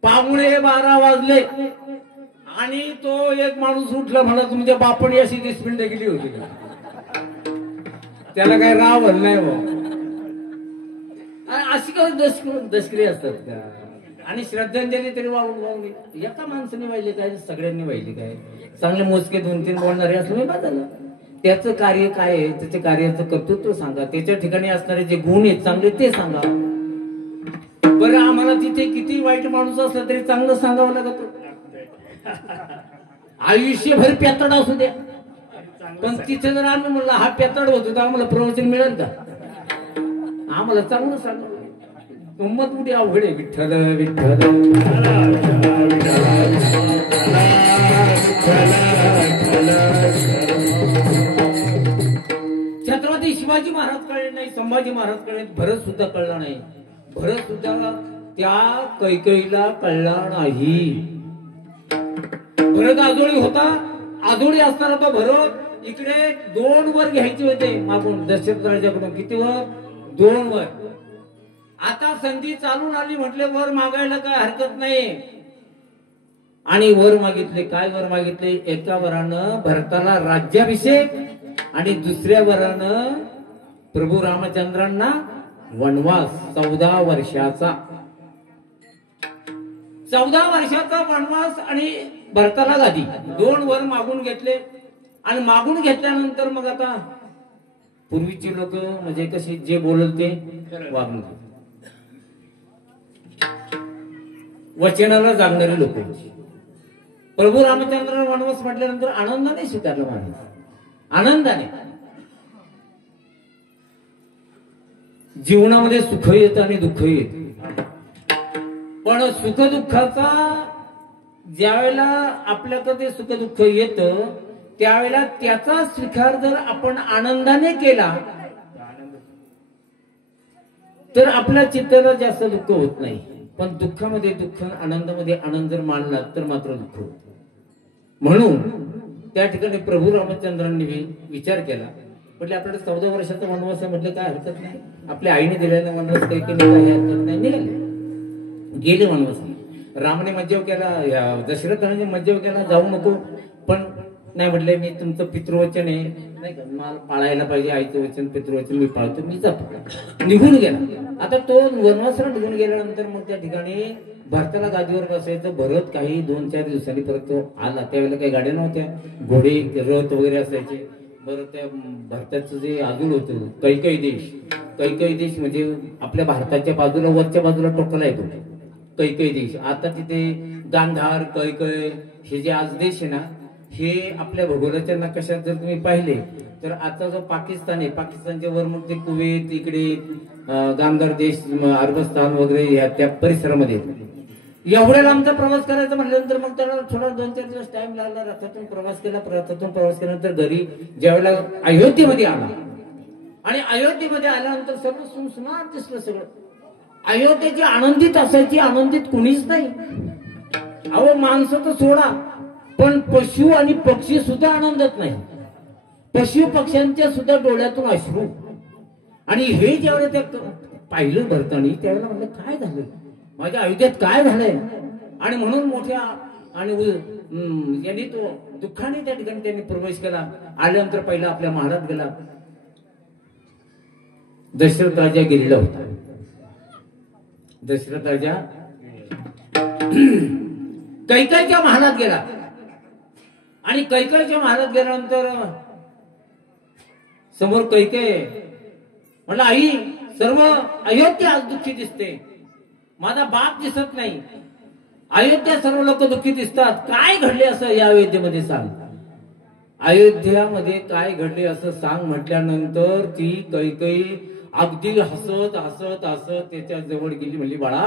11:15 वाजले. आणि तो एक माणूस उठला म्हणा तुमच्या बापाने अशी 30 मिनिटं गेली होती का? त्याला काय राव नाही भाऊ. अशी का दशक्रिया असतात का? आणि श्रद्धांजली तरी वाहून एका माणसाने वाहिली काय, सगळ्यांनी वाहिली काय? चांगले मोजके 2-3 बोलणारे असले झालं. त्याचं कार्य काय आहे, त्याच्या कार्याचं कर्तृत्व सांगा, त्याच्या ठिकाणी असणारे जे गुण आहेत चांगले ते सांगा. बरं आम्हाला तिथे किती वाईट माणूस असला तरी चांगलं सांगावं लागत. आयुष्यभर पेताड असू द्या, पण तिथे जर आम्ही म्हणलं हा पेताड होतो तर आम्हाला प्रवचन मिळेल का? आम्हाला चांगलं सांगावं. गंमत मोठी अवघड आहे. विठ्ठल विठ्ठल छत्रपती शिवाजी महाराज कळले नाही, संभाजी महाराज कळले, भरत सुद्धा कळला नाही. भरत सुद्धा त्या कैकेयीला कळला नाही. भरत आजोळी होता. आजोळी असताना तो भरत इकडे 2 वर घ्यायचे होते मागून दशरथ राजाकडून. किती वर? 2 वर. आता संधी चालून आली म्हटले वर मागायला काय हरकत नाही. आणि वर मागितले. काय वर मागितले? एका वरानं भरताला राज्याभिषेक आणि दुसऱ्या वरानं प्रभू रामचंद्रांना वनवास 14 वर्षाचा. 14 वर्षाचा वनवास आणि भरताला गादी. 2 वर मागून घेतले. आणि मागून घेतल्यानंतर मग आता पूर्वीचे लोक म्हणजे कसे जे बोलत ते वागून वचनाला जागणारे लोक. प्रभू रामचंद्रांना वनवास म्हटल्यानंतर आनंदाने स्वीकारलं माणूस. आनंदाने. जीवनामध्ये सुख येतं आणि दुःख येत. पण सुख दुःखाचा ज्यावेळेला आपल्याकडे सुख दुःख येतं त्यावेळेला त्याचा स्वीकार जर आपण आनंदाने केला तर आपल्या चित्ताला जास्त दुःख होत नाही. पण दुःखामध्ये दुःख, आनंदामध्ये आनंद जर मानला तर मात्र दुःख होत. म्हणून त्या ठिकाणी प्रभू रामचंद्रांनी विचार केला. म्हटले आपल्याला 14 वर्षाचा वनवास म्हटलं काय हरकत नाही. आपल्या आईने दिलेला वनवास काही काही हरकत नाही. निघाले गेले वनवास. रामने मज्जाव केला, दशरथाने मज्जाव केला जाऊ नको. पण नाही म्हटले मी तुमचं पितृवचन आहे नाही का, मला पाळायला पाहिजे. आईचं वचन पितृवचन मी पाळतो, मी जातो. निघून गेला. आता तो वनवासाला निघून गेल्यानंतर मग त्या ठिकाणी भरताला गादीवर बसायचं. भरत काही 2-4 दिवसांनी परत तो आला. त्यावेळेला काही गाड्या नव्हत्या, घोडे रथ वगैरे असायचे. बरं त्या भारताचं जे आजूळ होतं कैकेयी देश. कैकेयी देश म्हणजे आपल्या भारताच्या बाजूला वरच्या बाजूला टोकाला येतो कैकेयी देश. आता तिथे गांधार कैकेयी हे जे आज देश आहे ना हे आपल्या भूगोलाच्या नकाशात जर तुम्ही पाहिले तर आता जो पाकिस्तान आहे पाकिस्तानच्या वर मग ते कुवेत इकडे गांधार देश अरबस्तान वगैरे या त्या परिसरामध्ये. एवढ्या लांबचा प्रवास करायचा म्हटल्यानंतर मग त्याला थोडा 2-4 दिवस टाइम लागला. रथातून प्रवास केला. रथातून प्रवास केल्यानंतर घरी ज्यावेळेला अयोध्येमध्ये आला आणि अयोध्येमध्ये आल्यानंतर सगळं सुनसुनाट दिसलं. सगळं अयोध्येची आनंदित असायची. आनंदित कुणीच नाही. अहो माणसं तर सोडा पण पशु आणि पक्षी सुद्धा आनंदात नाही. पशु पक्ष्यांच्या सुद्धा डोळ्यातून अश्रू. आणि हे ज्यावेळेला त्या पाहिलं भरतानी त्यावेळेला म्हणलं काय झालं माझ्या अयोध्येत काय झालंय. आणि म्हणून मोठ्या आणि यांनी तो दुःखाने त्या ठिकाणी त्यांनी प्रवेश केला. आल्यानंतर पहिला आपल्या महाराज गेला. दशरथ राजा गेलेला होता. दशरथ राजा कैकेयीच्या महालात गेला. आणि कैकेयीच्या महालात गेल्यानंतर समोर कैकेयी म्हटलं आई सर्व अयोध्या आज दुःखी दिसते. माझा बाप दिसत नाही. अयोध्या सर्व लोक दुःखी दिसतात. काय घडले असं या अयोध्येमध्ये सांग. अयोध्यामध्ये काय घडले असं सांग म्हटल्यानंतर ती कैकेयी अगदी हसत हसत हसत त्याच्या जवळ गेली. म्हणली बाळा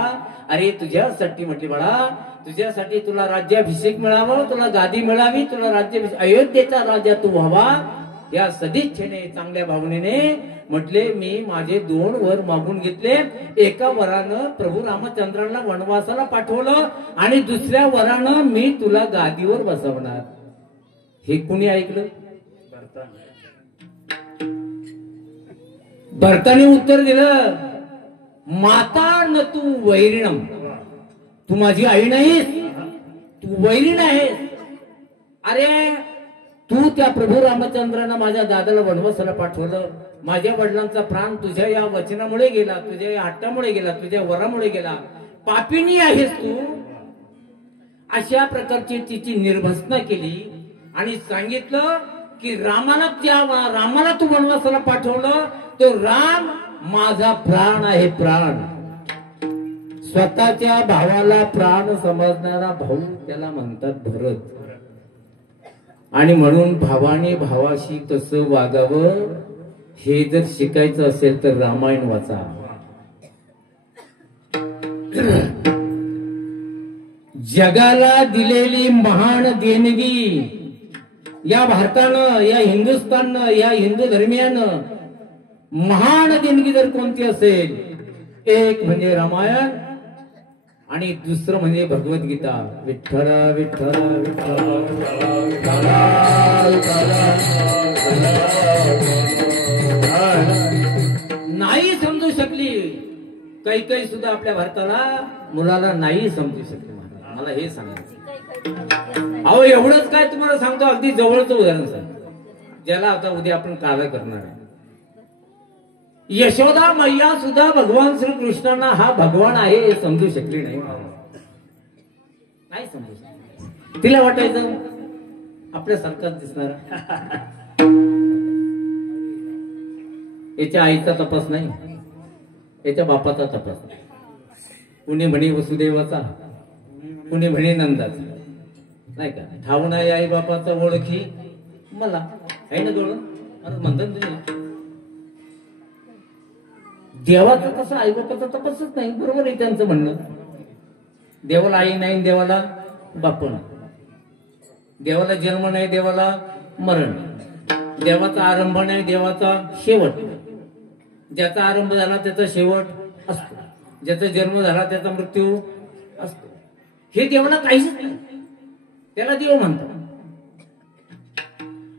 अरे तुझ्यासाठी म्हटली बाळा तुझ्यासाठी तुला राज्याभिषेक मिळावा, तुला गादी मिळावी, तुला राज्याभिषेक अयोध्येचा राजा तू व्हावा या सदिच्छेने चांगल्या भावनेने म्हटले मी माझे 2 वर मागून घेतले. एका वरानं प्रभू रामचंद्रांना वनवासाला पाठवलं आणि दुसऱ्या वरानं मी तुला गादीवर बसवणार. हे कुणी ऐकलं? भरताने उत्तर दिलं माता न तू वैरिणम. तू माझी आई नाहीस, तू वैरीण आहेस. अरे तू त्या प्रभू रामचंद्रांना माझ्या दादाला वनवासाला पाठवलं. माझ्या वडिलांचा प्राण तुझ्या या वचनामुळे गेला, तुझ्या या हट्टामुळे गेला, तुझ्या वरामुळे गेला. पापिनी आहेस तू. अशा प्रकारची तिची निर्भसना केली आणि सांगितलं की रामाला तू वनवासाला पाठवलं तो राम माझा प्राण आहे. प्राण स्वतःच्या भावाला प्राण समजणारा भाऊ त्याला म्हणतात भरत. आणि म्हणून भावाने भावाशी कसं वागावं हे जर शिकायचं असेल तर रामायण वाचा. जगाला दिलेली महान देणगी या भारतानं, या हिंदुस्थाननं, या हिंदू धर्मियानं महान देणगी जर कोणती असेल, एक म्हणजे रामायण आणि दुसरं म्हणजे भगवद्गीता. विठ्ठल विठ्ठल विठ्ठल. नाही समजू शकली काही सुद्धा आपल्या भारताला, मुलाला नाही समजू शकली. मला हे सांगायचं. अहो एवढंच काय तुम्हाला सांगतो, अगदी जवळचं उदाहरण सांग, ज्याला आता उद्या आपण कार्य करणार आहे. यशोदा मैया सुद्धा भगवान श्रीकृष्णांना हा भगवान आहे हे समजू शकली नाही. नाही समजू शकली. तिला वाटायचं आपल्यासारखाच दिसणार. याच्या आईचा तपास नाही, याच्या बापाचा तपास नाही. कुणी म्हणे वसुदेवाचा, कुणी म्हणे नंदाचा, नाही का. ठाऊन आहे आई बापाचा ओळखी मला आहे ना डोळं म्हणतात तुम्ही. देवाचं तसं आई बापाचा तपासच नाही. बरोबर आहे त्यांचं म्हणणं. देवाला आई नाही, देवाला बाप नाही. देवाला जन्म नाही, देवाला मरण नाही. देवाचा आरंभ नाही, देवाचा शेवट. ज्याचा आरंभ झाला त्याचा शेवट असतो, ज्याचा जन्म झाला त्याचा मृत्यू असतो. हे देवाला काहीच नाही, त्याला देव म्हणतात.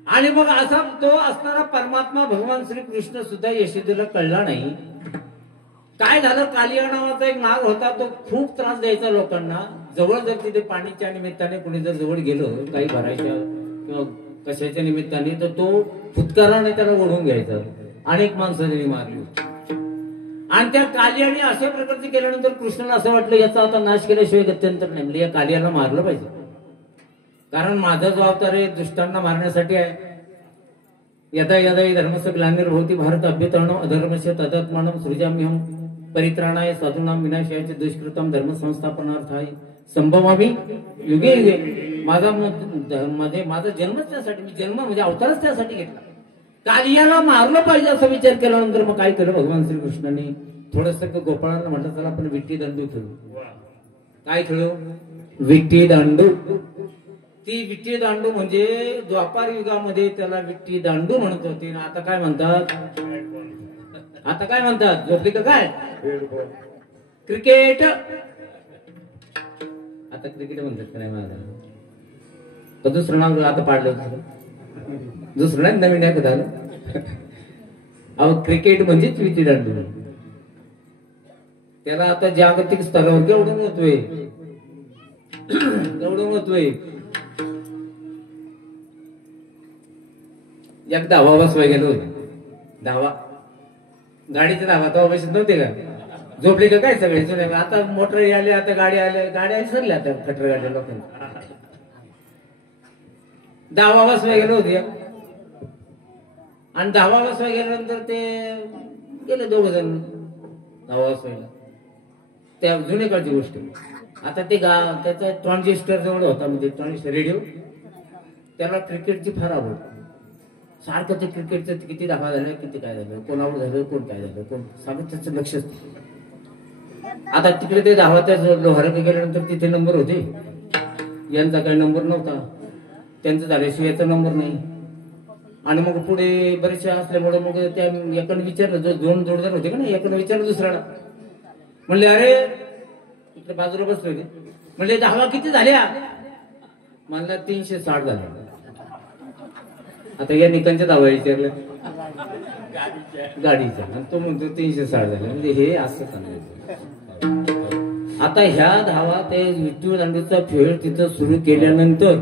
आणि मग असा तो असणारा परमात्मा भगवान श्रीकृष्ण सुद्धा यशोदेला कळला नाही. काय झालं, कालिया नावाचा एक नाग होता, तो खूप त्रास द्यायचा लोकांना. जवळ जर तिथे पाणीच्या निमित्ताने कोणी जर जवळ गेलं काही भरायच्या किंवा कशाच्या निमित्ताने, तर तो फुतकाराने त्याला ओढून घ्यायचा. अनेक माणसं त्यांनी मारली होती. आणि त्या कालियाने अशा प्रकारचे केल्यानंतर कृष्णाला असं वाटलं याचा आता नाश केल्याशिवाय गत्यंतर नाही. म्हणजे या कालियाला मारलं पाहिजे, कारण माझा जो अवतार आहे दुष्टांना मारण्यासाठी आहे. यदा यदा धर्मस्य ग्लानिर्भवति भारत अभ्युत्थानो अधर्मस्य तदात्मानं सृजाम्यहं परित्राणाय साधूनां विनाशाय च दुष्कृतं धर्म संस्थापनार्थाय संभवामि युगे युगे. माझा जन्मच त्यासाठी, मी जन्म म्हणजे अवतारच त्यासाठी घेतला. कालियाला मारलं पाहिजे असा विचार केल्यानंतर मग काय केलं भगवान श्रीकृष्णाने, थोडस गोपाळांना म्हटलं चला आपण विट्टी दांडू खेळू. काय खेळू? विट्टी दांडू. ती विट्टी दांडू म्हणजे द्वापार युगामध्ये त्याला विट्टी दांडू म्हणत होती. आता काय म्हणतात? आता काय म्हणतात? झोपली का काय? क्रिकेट. आता क्रिकेट म्हणतात का नाही? माझा दुसरं नाव आता पाडलं, दुसरं नाही नवीन आहे का झालं. अहो क्रिकेट म्हणजेच विट्टी दांडू. त्याला आता जागतिक स्तरावर केवढं महत्व आहे, केवढं महत्व आहे. एक धावा बसवाय गेलो होतो. धावा, गाडीचा धावा तेव्हा बसत नव्हते का? झोपली का काय सगळे जुने. आता मोटर आले, आता गाडी आल्या, गाड्या सरल्या आता खटर गाड्या लोकांना. धावा बसवाय गेलो होते आणि धावा बसवाय गेल्यानंतर ते गेले दोघ जण धावा बसवायला. त्या जुने काळची गोष्ट. आता ते त्याचा ट्रान्झिस्टर जवळ होता, म्हणजे ट्रान्झिस्टर रेडिओ. त्याला क्रिकेटची फार आवड. सारखं ते क्रिकेटचं किती धावा झालं, किती काय झालं, कोणावर झालं, कोण काय झालं, कोण सारखं त्याचं लक्षच. आता तिकडे ते धावाच्या लोहाराकडे गेल्यानंतर तिथे नंबर होते. यांचा काही नंबर नव्हता, त्यांचं झाल्याशिवाय याचा नंबर नाही. आणि मग पुढे बरेचसे असल्यामुळे मग त्या एकाने विचारलं, जो दोन जोडदार होते का ना, एकाने विचारलं दुसऱ्याला. म्हणले अरे इकडे बाजूला बसले होते. म्हणले धावा किती झाल्या? म्हणला 360 झाल्या. आता या निकांच्या धावा विचारल्या गाडीच्या, आणि तो म्हणतो 360 झाल्या. म्हणजे हे असं सांगायचं. आता ह्या धावा ते विठ्ठल दांडूचा खेळ तिथं सुरू केल्यानंतर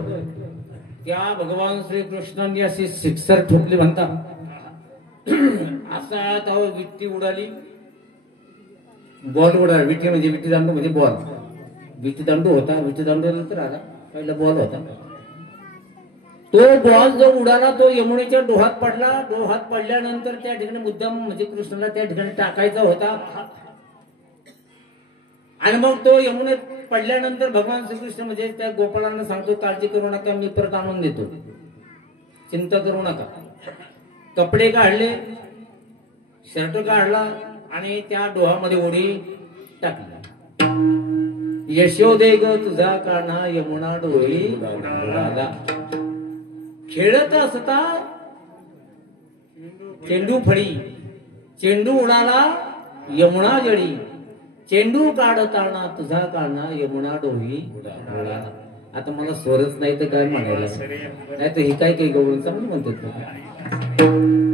त्या भगवान श्रीकृष्णांनी अशी सिक्सर ठोकली म्हणतात. असा धावा विट्टी उडाली, बॉल उडाला. विट्टी म्हणजे विट्टी दांडू म्हणजे बॉल. विट्टी दांडू होता, विट्टी दांडू नंतर आला, पहिला बॉल होता. तो बॉल जो उडाला तो यमुनेच्या डोहात पडला. डोहात पडल्यानंतर त्या ठिकाणी मुद्दाम म्हणजे कृष्णाला त्या ठिकाणी टाकायचा होता. आणि मग तो यमुनेत पडल्यानंतर भगवान श्रीकृष्ण म्हणजे त्या गोपाळांना सांगतो, काळजी करू नका, मी परत आणून देतो, चिंता करू नका. कपडे काढले, शर्ट काढला आणि त्या डोहामध्ये उडी टाकली. यशोदे ग तुझा कान्हा यमुना डोही बुडाला. खेळत असता चेंडू फळी, चेंडू उडाला यमुना जळी. चेंडू काढताना तुझा कान्हा यमुना डोही बुडाला. आता मला स्वरच नाही तर काय म्हणायला, नाही तर हे काय काही गवळण चांगलं म्हणतात.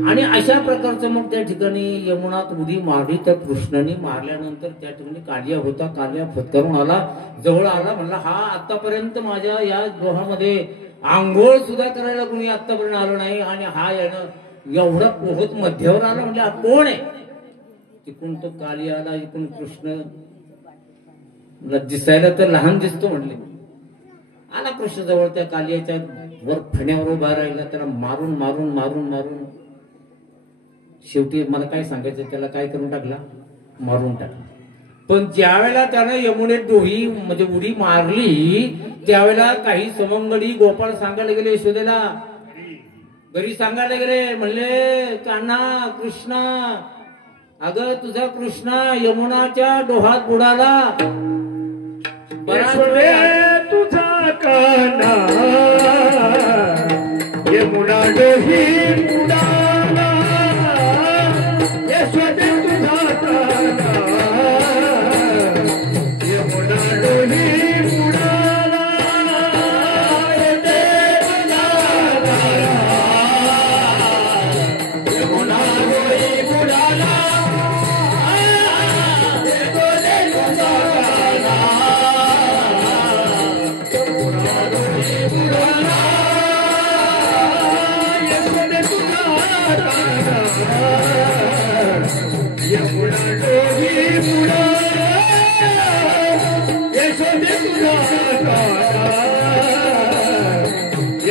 आणि अशा प्रकारचं मग त्या ठिकाणी यमुनात उडी मारली. त्या कृष्णाने मारल्यानंतर त्या ठिकाणी कालिया होता. कालिया फत्कारून आला, जवळ आला, म्हणला हा आतापर्यंत माझ्या या डोहामध्ये आंघोळ सुद्धा करायला कोणी आतापर्यंत आलो नाही, आणि हा यानं एवढा पोहत मध्यावर आला. म्हणजे हा कोण आहे? तिकडून तो कालिया आला, इकडून कृष्ण दिसायला तर लहान दिसतो म्हटले. आला कृष्ण जवळ, त्या कालियाच्या वर फण्यावर उभा राहिला. त्याला मारून मारून मारून मारून शेवटी मला काय सांगायचं, त्याला काय करून टाकला, मारून टाकला. पण ज्यावेळेला त्यानं यमुनेत डोही म्हणजे उडी मारली, त्यावेळेला काही सवंगडी गोपाळ सांगायला गेले यशोदेला, घरी सांगायला गेले, म्हणले कान्हा कृष्णा, अगं तुझा कृष्णा यमुनाच्या डोहात बुडाला. तुझा कान्हा यमुना डोही बुडाला. यशोदे तुझा कान्हा यमुना डोही बुडाला.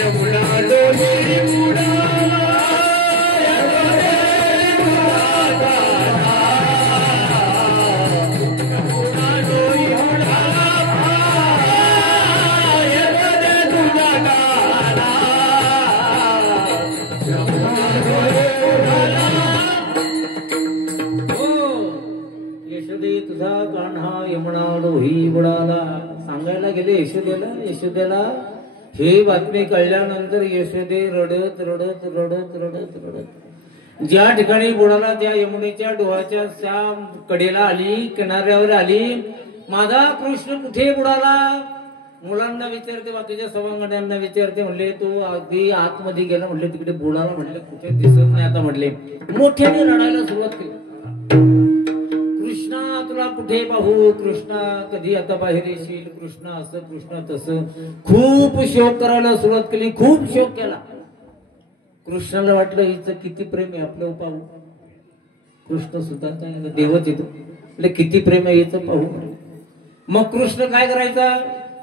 यमुना डोही बुडाला. यमुना डोही बुडाला. यशोदे तुझा कान्हा यमुना डोही बुडाला. यशोदे तुझा कान्हा यमुना डोही बुडाला. सांगायला गेले यशोदेला. यशोदेला हे बातमी कळल्यानंतर यशोदे रडत रडत रडत रडत रडत ज्या ठिकाणी बुडाला त्या यमुनेच्या डोहाच्या त्या कडेला आली, किनाऱ्यावर आली. माझा कृष्ण कुठे बुडाला? मुलांना विचारते, बाकीच्या सवंगड्यांना विचारते, म्हणले तो अगदी आतमध्ये गेला, म्हणले तिकडे बुडाला, म्हणले कुठे दिसत नाही. आता म्हणले मोठ्याने रडायला सुरुवात केली, कृष्णा तुला कुठे पाहू, कृष्णा कधी आता बाहेर येशील, कृष्णा असं कृष्णा तसं. खूप शोक करायला सुरुवात केली, खूप शोक केला. कृष्णाला वाटलं हिचं किती प्रेम आहे आपलं पाहू. कृष्ण सुद्धा काय देवच येतो, म्हणजे किती प्रेम आहे हिचं पाहू. मग कृष्ण काय करायचा,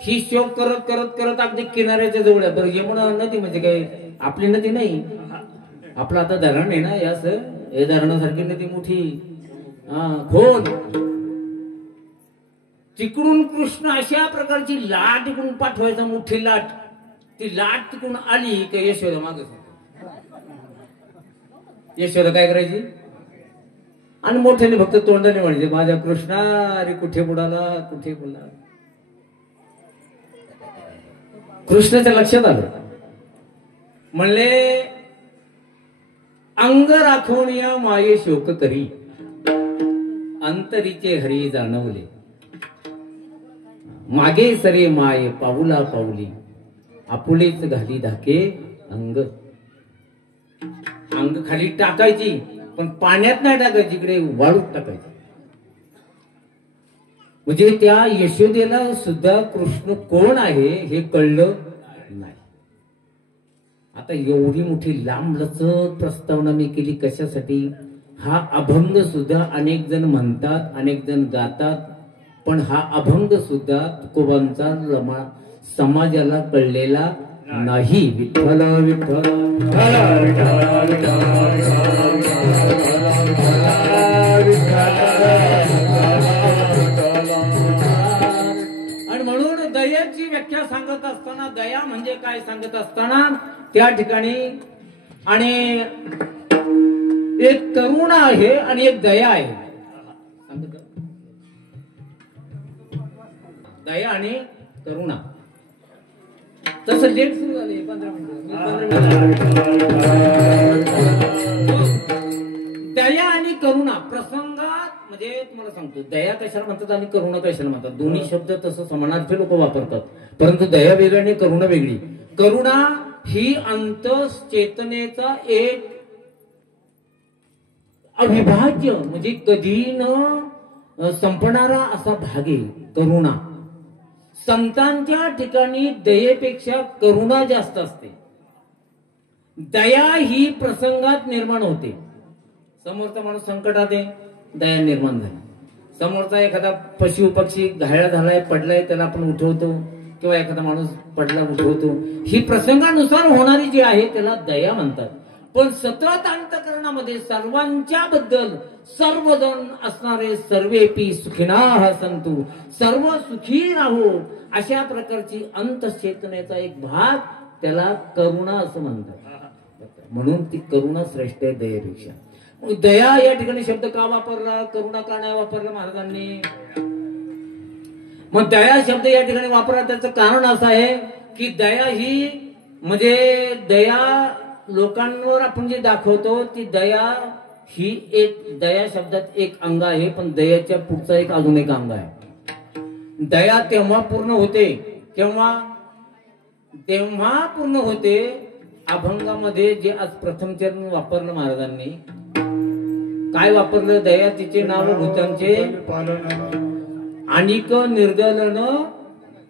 ही शोक करत करत करत अगदी किनाऱ्याच्या जवळ. बरं यमुना नदी म्हणजे काय आपली नदी नाही, आपलं आता धरण आहे ना, यास हे धरणासारखी नदी मोठी खोल. तिकडून कृष्ण अशा प्रकारची लाट इकडून पाठवायचा, मोठी लाट. ती लाट तिकडून आली की यशोदा माग. यशोदा काय करायची, आणि मोठ्याने फक्त तोंडाने म्हणायचे, माझ्या कृष्णा अरे कुठे बुडाला, कुठे बुडाला. कृष्णाच्या लक्षात आलं, म्हणले अंग राखून या माये शोक करी, अंतरीचे हरी जाणवले. मागे सरे माय पाऊला पाऊली, आपुलेच घाली धाके अंग. अंग खाली टाकायची, पण पाण्यात नाही टाकायची, इकडे वाळूत टाकायची. म्हणजे त्या यशोदेला सुद्धा कृष्ण कोण आहे हे कळलं नाही. आता एवढी मोठी लांब लचक प्रस्तावना मी केली कशासाठी. हा अभंग सुद्धा अनेक जण म्हणतात, अनेक जण गातात, पण हा अभंग सुद्धा तुकोबांचा समाजाला कळलेला नाही. विठ्ठल विठ्ठल आणि म्हणून दयेची व्याख्या सांगत असताना, दया म्हणजे काय सांगत असताना त्या ठिकाणी आणि एक करुणा आहे आणि एक दया आहे. दया आणि करुणा. तसं लेट सुरू झाले 15 मिनिटं. दया आणि करुणा प्रसंगात म्हणजे तुम्हाला सांगतो, दया कशाला म्हणतात आणि करुणा कशाला म्हणतात. दोन्ही शब्द तसं समानार्थी लोक वापरतात, परंतु दया वेगळी आणि करुणा वेगळी. करुणा ही अंतश्चेतनेचा एक अविभाज्य म्हणजे कधी न संपणारा असा भाग आहे करुणा. संतांच्या ठिकाणी दयेपेक्षा करुणा जास्त असते. दया ही प्रसंगात निर्माण होते. समोरचा माणूस संकटात आहे, दया निर्माण झाली. समोरचा एखादा पशु पक्षी घायला झालाय, पडलाय, त्याला आपण उठवतो, किंवा एखादा माणूस पडला उठवतो. ही प्रसंगानुसार होणारी जी आहे त्याला दया म्हणतात. पण सतत अंतःकरणामध्ये सर्वांच्या बद्दल सर्वजण असणारे सर्वेपी सुखिनाः सन्तु, सर्व सुखी राहो, अशा प्रकारची अंतश्चेतनेचा एक भाग त्याला करुणा असं म्हणतात. म्हणून ती करुणा श्रेष्ठ आहे दयेपेक्षा. दया या ठिकाणी शब्द का वापरला, करुणा का नाही वापरला महाराजांनी? मग दया शब्द या ठिकाणी वापरला त्याचं कारण असं आहे की दया ही म्हणजे दया लोकांवर आपण जे दाखवतो ती दया ही एक, दया शब्दात एक अंग आहे, पण दयाच्या पुढचा एक अजून एक अंग आहे. दया तेव्हा पूर्ण होते तेव्हा पूर्ण होते अभंगामध्ये जे आज प्रथम चरण वापरलं महाराजांनी. काय वापरलं? दया तिचे नाव भूतांचे अनिक निर्दलन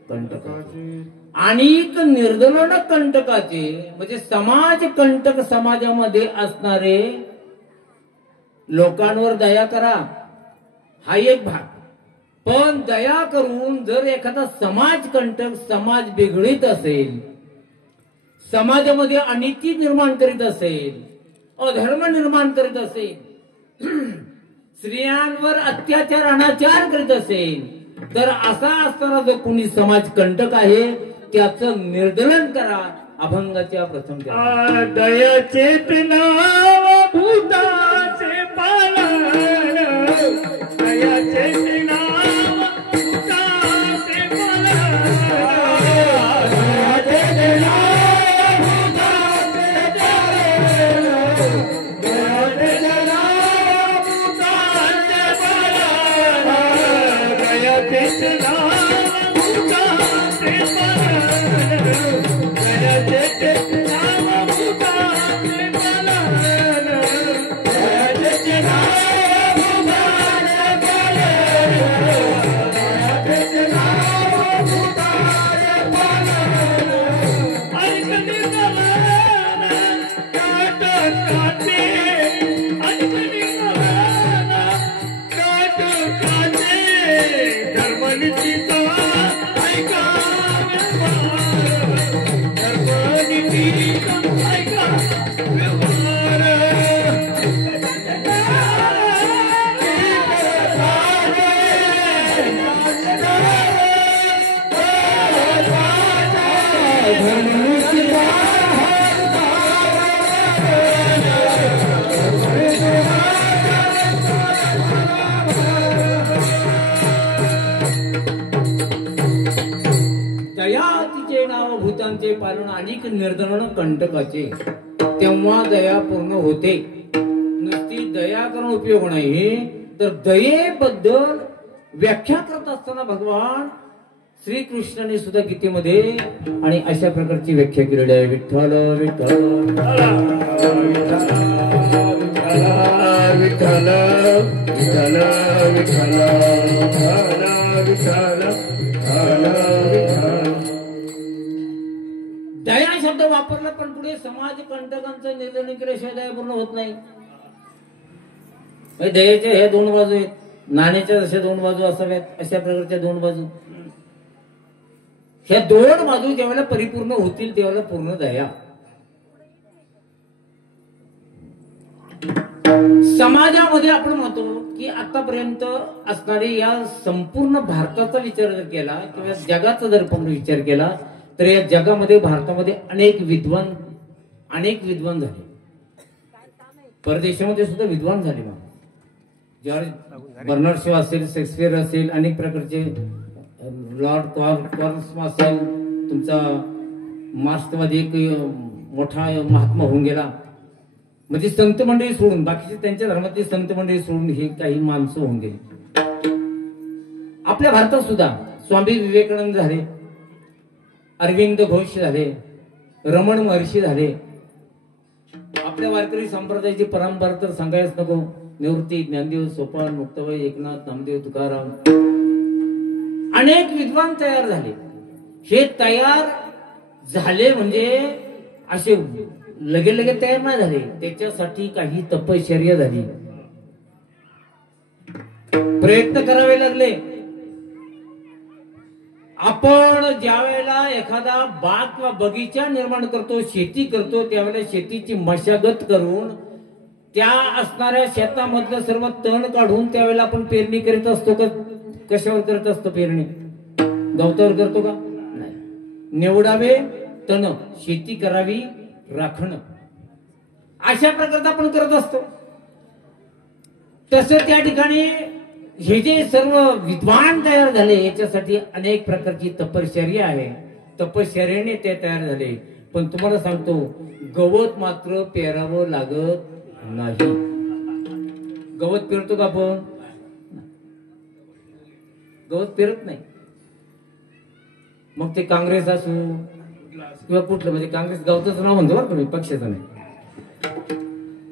कंटकाचे. अनिक निर्दलन कंटकाचे म्हणजे समाज कंटक, समाजामध्ये असणारे लोकांवर दया करा हा एक भाग. पण दया करून जर एखादा समाज कंटक, समाज बिघडीत असेल, समाजामध्ये अनिती निर्माण करीत असेल, अधर्म निर्माण करीत असेल, स्त्रियांवर अत्याचार अनाचार करीत असेल, तर असा असणारा जो कोणी समाज कंटक आहे त्याचं निर्दलन करा. अभंगाच्या प्रथम दयाचे नाव भूताचे पालन, दयाचे नाव भूताचे पालन, दयाचे नाव भूताचे पालन, दयाचे नाव भूताचे पालन, दयाचे नाव भूताचे पालन अनेक निर्दलन कंटकाचे. तेव्हा दया पूर्ण होते. नुसती दया करून उपयोग नाही, तर दयेबद्दल व्याख्या करत असताना भगवान श्रीकृष्णाने सुद्धा गीतेमध्ये आणि अशा प्रकारची व्याख्या केलेली आहे. विठ्ठल विठ्ठल विठ्ठल विठ्ठल विठ्ठल विठ्ठल विठ्ठल. दया शब्द वापरला पण पुढे समाज कंटकांचं निर्दलन केल्याशिवाय दया पूर्ण होत नाही. दयेच्या हे दोन बाजू आहेत. नाण्याच्या जशा दोन बाजू असाव्यात अशा प्रकारच्या दोन बाजू. ह्या दोन बाजू ज्यावेळेला परिपूर्ण होतील त्यावेळेला पूर्ण दया. समाजामध्ये आपण म्हणतो की आतापर्यंत असणारे या संपूर्ण भारताचा विचार जर केला किंवा जगाचा जर आपण विचार केला तर या जगामध्ये भारतामध्ये अनेक विद्वान झाले. परदेशामध्ये सुद्धा विद्वान झाले. जॉर्ज बर्नार्ड शॉ असेल, शेक्सपियर असेल, अनेक प्रकारचे लॉर्ड कॉर्स असेल, तुमचा मार्क्सवादी एक मोठा महात्मा होऊन गेला. म्हणजे संत मंडळी सोडून, बाकीचे त्यांच्या धर्मातली संत मंडळी सोडून हे काही माणसं होऊन गेली. आपल्या भारतात सुद्धा स्वामी विवेकानंद झाले, अरविंद घोष झाले, रमण महर्षी झाले. आपल्या वारकरी संप्रदायाची परंपरा तर सांगायच नको. निवृत्ती, ज्ञानदेव, सोपान, मुक्ताबाई, एकनाथ, नामदेव, तुकाराम, अनेक विद्वान तयार झाले. हे तयार झाले म्हणजे असे लगे तयार नाही झाले, त्याच्यासाठी काही तपश्चर्या झाली, प्रयत्न करावे लागले. आपण ज्या वेळेला एखादा बाग किंवा बगीचा निर्माण करतो, शेती करतो, त्यावेळेला शेतीची मशागत करून त्या असणाऱ्या शेतामधलं सर्व तण काढून त्यावेळेला आपण पेरणी करीत असतो का? कशावर करत असतो पेरणी? गवतावर करतो का? नाही. निवडावे तण, शेती करावी राखण, अशा प्रकारचा आपण करत असतो. तसं त्या ठिकाणी हे जे सर्व विद्वान तयार झाले, याच्यासाठी अनेक प्रकारची तपश्चर्या आहे. तपश्चर्याने ते तयार झाले. पण तुम्हाला सांगतो, गवत मात्र पेरावं लागत नाही. गवत पेरतो का आपण? गवत पेरत नाही. मग ते काँग्रेस असो किंवा कुठलं, म्हणजे काँग्रेस गावचं नाव म्हणतो बरं तुम्ही, पक्षाचं नाही,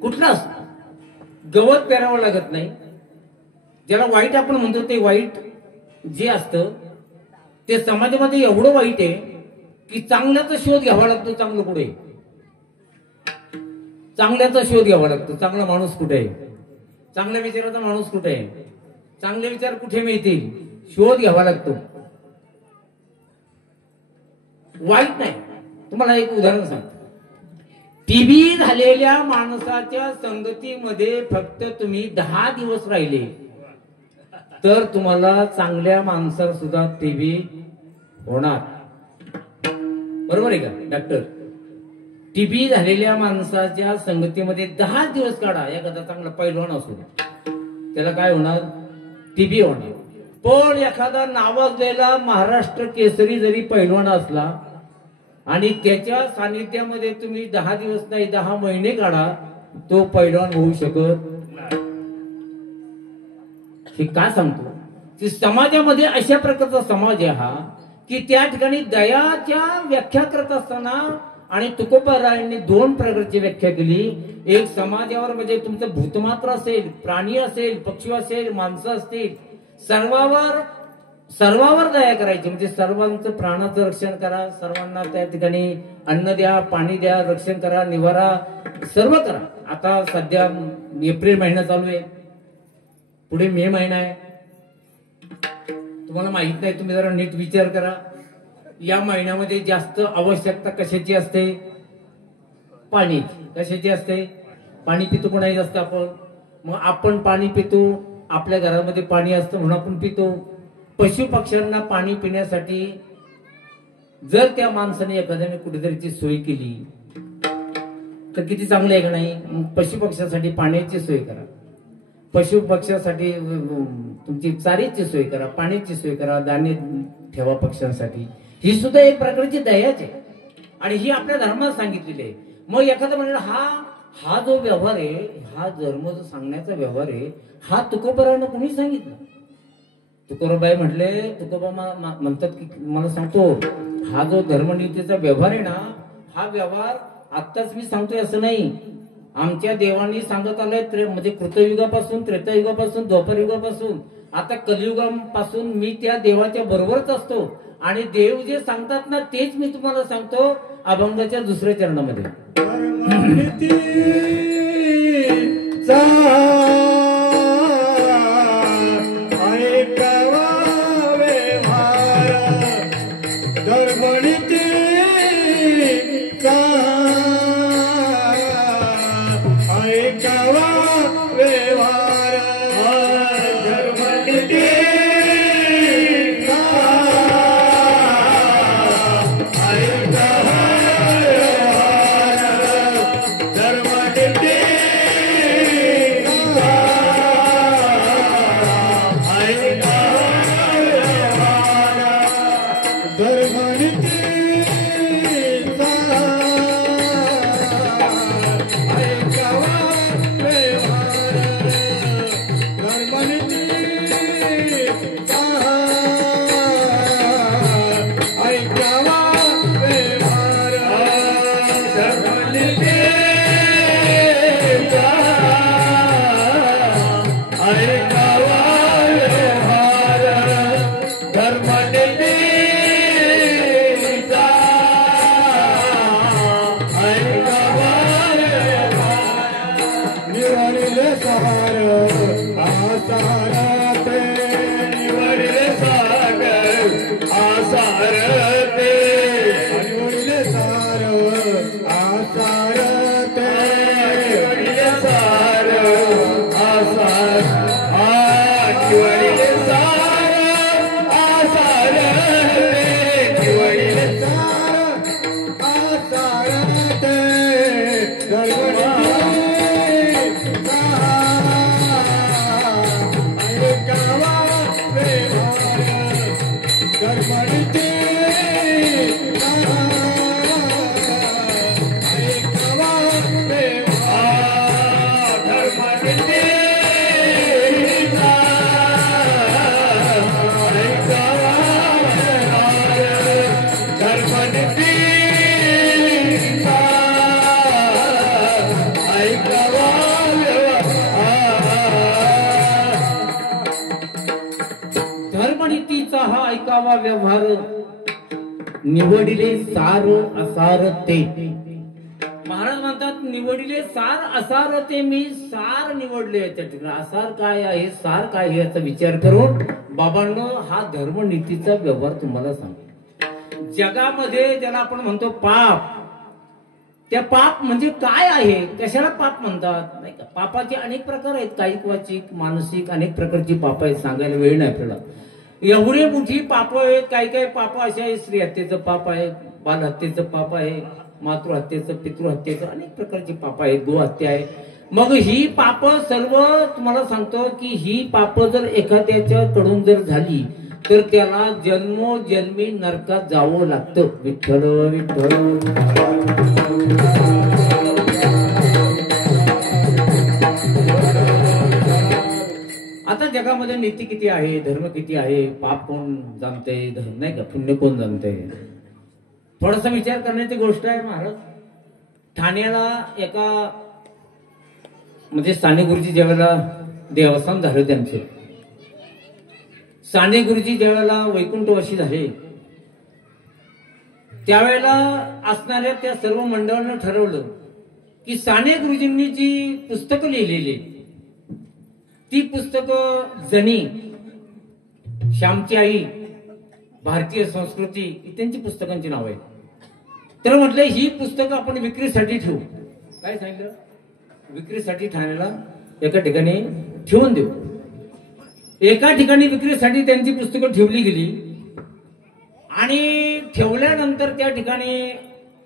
कुठलं असतं, गवत पेरावं लागत नाही. ज्याला वाईट आपण म्हणतो ते वाईट जे असतं ते समाजामध्ये एवढं वाईट आहे की चांगल्याचा शोध घ्यावा लागतो. चांगलं कुठे? चांगल्याचा शोध घ्यावा लागतो. चांगला माणूस कुठे आहे? चांगल्या विचाराचा माणूस कुठे आहे? चांगले विचार कुठे मिळतील? शोध घ्यावा लागतो. वाईट नाही. तुम्हाला एक उदाहरण सांगतो. टीबी झालेल्या माणसाच्या संगतीमध्ये फक्त तुम्ही 10 दिवस राहिले तर तुम्हाला चांगल्या माणसाला सुद्धा टीबी होणार. बरोबर आहे का डॉक्टर? टीबी झालेल्या माणसाच्या संगतीमध्ये 10 दिवस काढा. एखादा चांगला पैलवान असू त्याला काय होणार? टीबी होणार. पण एखादा नावाजलेला महाराष्ट्र केसरी जरी पैलवान असला आणि त्याच्या सानिध्यामध्ये तुम्ही 10 दिवस नाही 10 महिने काढा, तो पैलवान होऊ शकत. हे का सांगतो की समाजामध्ये अशा प्रकारचा समाज आहे हा की त्या ठिकाणी दयाच्या व्याख्या करत असताना आणि तुकोबारायांनी 2 प्रकारची व्याख्या केली. एक समाजावर म्हणजे तुमचं भूतमात्र असेल, प्राणी असेल, पक्षी असेल, माणसं असतील, सर्वावर दया करायची. म्हणजे सर्वांचं प्राणाचं रक्षण करा, सर्वांना त्या ठिकाणी अन्न द्या, पाणी द्या, रक्षण करा, निवारा सर्व करा. आता सध्या एप्रिल महिना चालू आहे, पुढे मे महिना आहे. तुम्हाला माहित नाही, तुम्ही जरा नीट विचार करा. या महिन्यामध्ये जास्त आवश्यकता कशाची असते? पाणी. कशाची असते? पाणी पितो कोणाही जास्त आपण. मग आपण पाणी पितो, आपल्या घरामध्ये पाणी असतं म्हणून आपण पितो. पशु पक्ष्यांना पाणी पिण्यासाठी जर त्या माणसाने एखाद्याने कुठेतरीची सोय केली तर किती चांगलं आहे का नाही? पशु पक्ष्यासाठी पाण्याची सोय करा, पशु पक्ष्यासाठी तुमची चारीची सोय करा, पाण्याची सोय करा, दाणे ठेवा पक्ष्यांसाठी. ही सुद्धा एक प्रकारची दयाच आहे आणि ही आपल्या धर्मात सांगितलेली आहे. मग एखादा म्हणेल हा जो व्यवहार आहे, हा धर्म जो सांगण्याचा व्यवहार आहे, हा तुकोबारानं कोणी सांगितलं? तुकोबाबाई म्हटले, तुकोबा म्हणतात की मला सांगतो, हा जो धर्मनीतीचा व्यवहार आहे ना, हा व्यवहार आत्ताच मी सांगतोय असं नाही. आमच्या देवांनी सांगत आलंय, म्हणजे कृतयुगापासून, त्रेतायुगापासून, द्वापरयुगापासून, आता कलियुगापासून मी त्या देवाच्या बरोबरच असतो आणि देव जे सांगतात ना तेच मी तुम्हाला सांगतो. अभंगाच्या 2ऱ्या चरणामध्ये धर्मनीतीचा हा ऐकावा व्यवहार निवडिले सार असार ते. महाराज म्हणतात निवडिले सार असार ते. मी सार निवडले याच्या ठिकाणी. असार काय आहे सार काय आहे याचा विचार करून बाबांनो हा धर्मनीतीचा व्यवहार तुम्हाला सांगतो. जगामध्ये ज्याला आपण म्हणतो पाप, त्या पाप म्हणजे काय आहे, कशाला पाप म्हणतात नाही का. पापाचे अनेक प्रकार आहेत, कायिक वाचिक मानसिक अनेक प्रकारची पाप आहेत, सांगायला वेळ नाही आपल्याला. एवढी मोठी पाप आहेत. काही काही पाप असे आहेत, स्त्री हत्येचं पाप आहे, बाल हत्येचं पाप आहे, मातृहत्येचं पितृहत्येचं अनेक प्रकारची पाप आहेत, गोहत्या आहे. मग ही पाप सर्व तुम्हाला सांगतो की ही पाप जर एखाद्याच्या कडून जर झाली तर त्याला जन्मोजन्मी नरकात जावं लागतं. विठ्ठल विठ्ठल. आता जगामध्ये नीती किती आहे, धर्म किती आहे, पाप कोण जाणते, धर्म नाही का, पुण्य कोण जाणते, थोडासा विचार करण्याची गोष्ट आहे. महाराज ठाण्याला एका म्हणजे साने गुरुजी ज्यावेळेला देवस्थान झालं त्यांचे, साने गुरुजी ज्यावेळेला वैकुंठवासी झाले त्यावेळेला असणाऱ्या त्या सर्व मंडळांना ठरवलं की साने गुरुजींनी जी पुस्तकं लिहिलेली ती पुस्तकं जनी, श्यामची आई, भारतीय संस्कृती त्यांची पुस्तकांची नाव आहेत. तर म्हटलं ही पुस्तकं आपण विक्रीसाठी ठेवू. काय सांगितलं, विक्रीसाठी ठाण्याला एका ठिकाणी ठेवून देऊ. एका ठिकाणी विक्रीसाठी त्यांची पुस्तकं ठेवली गेली आणि ठेवल्यानंतर त्या ठिकाणी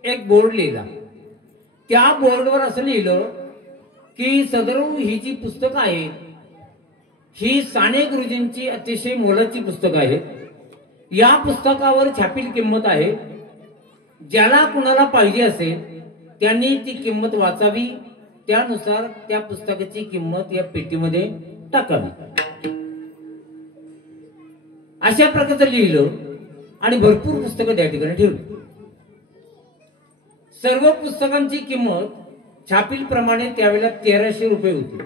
एक बोर्ड लिहिला. त्या बोर्डवर असं लिहिलं की सदरू ही जी पुस्तकं आहेत ही साने गुरुजींची अतिशय मोलाची पुस्तकं आहेत. या पुस्तकावर छापील किंमत आहे. ज्याला कुणाला पाहिजे असेल त्यांनी ती किंमत वाचावी, त्यानुसार त्या पुस्तकाची किंमत या पेटीमध्ये टाकावी. अशा प्रकारचं लिहिलं आणि भरपूर पुस्तकं त्या ठिकाणी ठेवली. सर्व पुस्तकांची किंमत छापील प्रमाणे त्यावेळेला 1300 रुपये होती.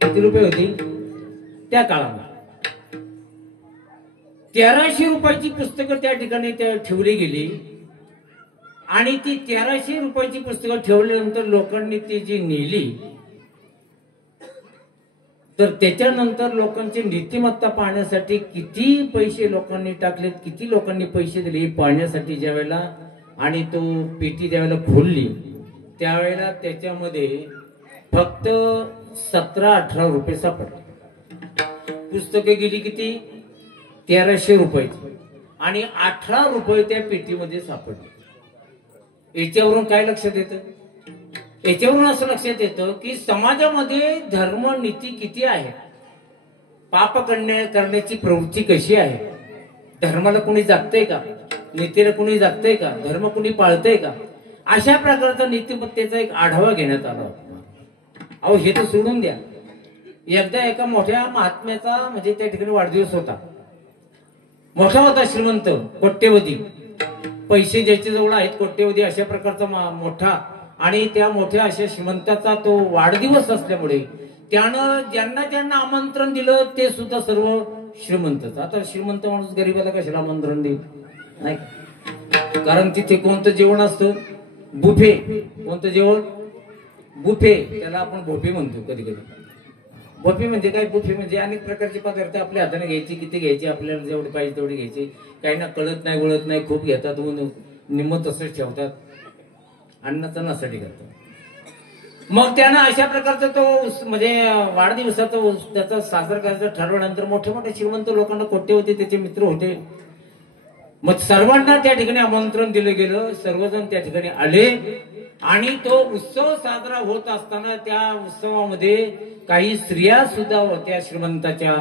किती रुपये होती त्या काळात? 1300 रुपयाची पुस्तकं त्या ठिकाणी ठेवली गेली आणि ती 1300 रुपयाची पुस्तकं ठेवल्यानंतर लोकांनी ती जी नेली तर त्याच्यानंतर लोकांची नीतिमत्ता पाहण्यासाठी किती पैसे लोकांनी टाकलेत, किती लोकांनी पैसे दिले पाहण्यासाठी ज्यावेळेला, आणि तो पेटी ज्यावेळेला खोलली त्यावेळेला त्याच्यामध्ये फक्त 17-18 रुपये सापडले. पुस्तके गेली किती, 1300 रुपयाची, आणि 18 रुपये त्या पेटीमध्ये सापडले. याच्यावरून काय लक्षात येतं? याच्यावरून असं लक्षात येतं की समाजामध्ये धर्म नीती किती आहे, पाप करण्याची प्रवृत्ती कशी आहे, धर्माला कोणी जागतंय का, नीतीला कोणी जागतंय का, धर्म कोणी पाळतंय का, अशा प्रकारचा नीतिमत्तेचा एक आढावा घेण्यात आला. अहो हे तर सोडून द्या. एकदा एका मोठ्या महात्म्याचा म्हणजे त्या ठिकाणी वाढदिवस होता. मोठा होता, श्रीमंत, कोट्यवधी, पैसे ज्याच्या जवळ आहेत कोट्यवधी, अशा प्रकारचा मोठा, आणि त्या मोठ्या अशा श्रीमंताचा तो वाढदिवस असल्यामुळे त्यानं ज्यांना ज्यांना आमंत्रण दिलं ते सुद्धा सर्व श्रीमंतच. आता श्रीमंत माणूस गरीबाला कशाला आमंत्रण देईल, नाही, कारण तिथे कोणतं जेवण असतं, बुफे. कोणतं जेवण, बुफे. त्याला आपण बुफे म्हणतो कधी कधी. बुफे म्हणजे काय, बुफे म्हणजे अनेक प्रकारचे पदार्थ आपल्या हाताने घ्यायचे, किती घ्यायचे, आपल्याला जेवढे पाहिजे तेवढे घ्यायचे. काही ना कळत नाही, वळत नाही, खूप घेतात, निम्म तसंच ठेवतात, अन्नाचा नासाठी करतात. मग त्यानं अशा प्रकारचा तो म्हणजे वाढदिवसाचा त्याचा साजरा करायचा ठरवल्यानंतर मोठे मोठे श्रीमंत लोकांना कोट्यवधी त्याचे मित्र होते मग सर्वांना त्या ठिकाणी आमंत्रण दिलं गेलं, सर्वजण त्या ठिकाणी आले आणि तो उत्सव साजरा होत असताना त्या उत्सवामध्ये काही स्त्रिया सुद्धा होत्या श्रीमंताच्या.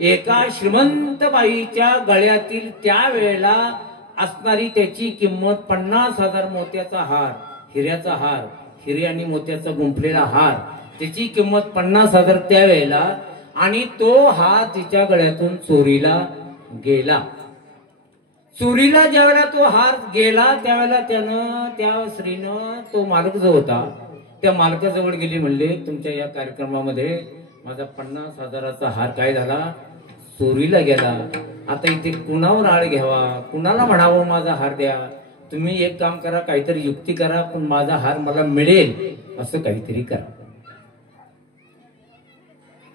एका श्रीमंत बाईच्या गळ्यातील त्यावेळेला असणारी त्याची किंमत 50,000 मोत्याचा हार, हिऱ्याचा हार, हिरे आणि मोत्याचा गुंफलेला हार, त्याची किंमत 50,000 त्यावेळेला. आणि तो हार तिच्या गळ्यातून चोरीला गेला. चोरीला ज्यावेळेला तो हार गेला त्यावेळेला त्यानं, त्या स्त्रीनं, तो मालक जो होता त्या मालकाजवळ गेली, म्हणले तुमच्या या कार्यक्रमामध्ये माझा 50,000चा हार काय झाला, चोरीला गेला. आता इथे कुणावर आळ घ्यावा, कुणाला म्हणावं माझा हार द्या, तुम्ही एक काम करा, काहीतरी युक्ती करा, पण माझा हार मला मिळेल असं काहीतरी करा.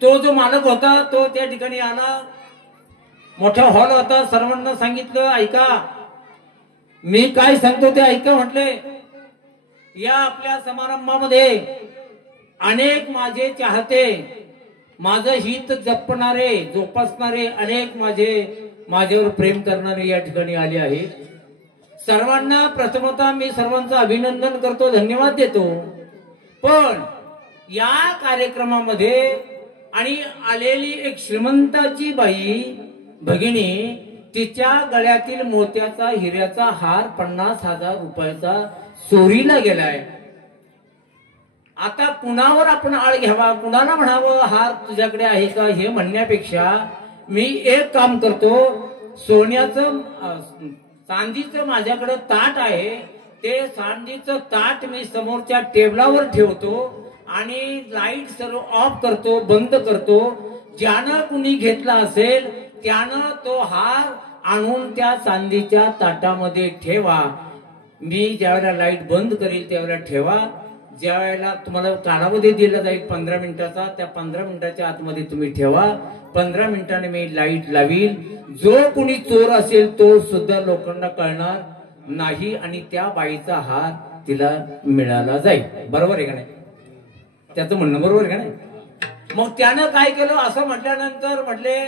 तो जो मालक होता तो त्या ठिकाणी आला. मोठा हॉल होता. सर्वांना सांगितलं ऐका, मी काय सांगतो ते ऐका म्हटले. या आपल्या समारंभामध्ये अनेक माझे चाहते, माझं हित जपणारे, जोपासणारे अनेक माझ्यावर प्रेम करणारे या ठिकाणी आले आहेत. सर्वांना प्रथमतः मी सर्वांचं अभिनंदन करतो, धन्यवाद देतो. पण या कार्यक्रमामध्ये आणि आलेली एक श्रीमंताची बाई भगिनी, तिच्या गळ्यातील मोत्याचा हिऱ्याचा हार 50,000 रुपयाचा चोरीला गेलाय. आता कुणावर आपण आळ घ्यावा, कुणाला म्हणावं हार तुझ्याकडे आहे का हे म्हणण्यापेक्षा मी एक काम करतो, सोन्याचं चांदीचं माझ्याकडे ताट आहे, ते चांदीचं ताट मी समोरच्या टेबलावर ठेवतो आणि लाईट सर्व ऑफ करतो, बंद करतो. ज्यानं कुणी घेतला असेल त्यानं तो हार आणून त्या चांदीच्या ताटामध्ये ठेवा. मी ज्यावेळेला लाईट बंद करील त्यावेळेला ठेवा. ज्या वेळेला तुम्हाला कालावधी दिला जाईल 15 मिनिटाचा, त्या 15 मिनिटाच्या आतमध्ये तुम्ही ठेवा. 15 मिनिटाने मी लाईट लावील. जो कुणी चोर असेल तो सुद्धा लोकांना कळणार नाही आणि त्या बाईचा हार तिला मिळाला जाईल. बरोबर आहे का नाही? त्याचं म्हणणं बरोबर आहे का नाही? मग त्यानं काय केलं असं म्हटल्यानंतर म्हटले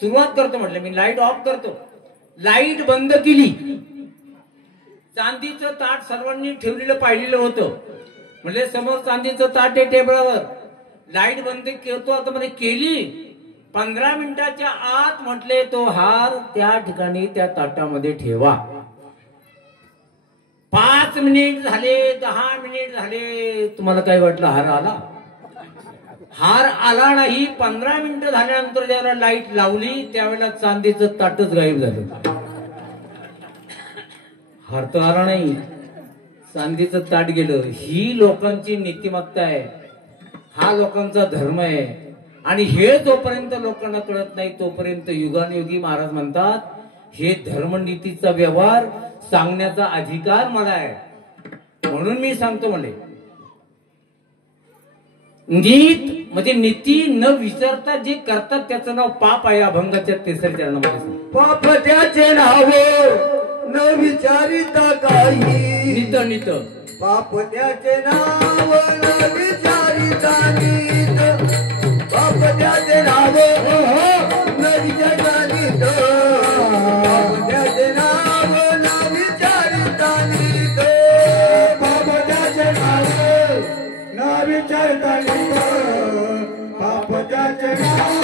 सुरुवात करतो, म्हटले मी लाईट ऑफ करतो. लाईट बंद केली. चांदीचं ताट सर्वांनी ठेवलेलं पाहिलेलं होतं. म्हणजे समोर चांदीचं ताट आहे टेबलावर. लाईट बंद करतो आता मध्ये केली. 15 मिनिटाच्या आत म्हटले तो हार त्या ठिकाणी त्या ताटामध्ये ठेवा. 5 मिनिट झाले, 10 मिनिट झाले, तुम्हाला काय वाटलं हार आला? हार आला नाही. 15 मिनिटं झाल्यानंतर ज्यावेळेला लाईट लावली त्यावेळेला चांदीचं ताटच गायब झालं. हार तर आला नाही, चांदीचं ताट गेलं. ही लोकांची नीतिमत्ता आहे, हा लोकांचा धर्म आहे. आणि हे जोपर्यंत लोकांना कळत नाही तोपर्यंत युगानुयुगी महाराज म्हणतात हे धर्मनीतीचा व्यवहार सांगण्याचा अधिकार मला आहे, म्हणून मी सांगतो. म्हणे नीत म्हणजे नीती न विचारता जे करतात त्याचं नाव पाप आहे. अभंगाच्या 3ऱ्या चरणामध्ये पाप त्याचे नाव न विचारिता काही. नीत नीत पाप त्याचे नाव न विचारिता नीत. पाप त्याचे नाव न विचारिता नीत. पाप त्याचे नाव न विचारिता नीत. पाप त्याचे नाव न विचारिता नीत. पाप त्याचे नाव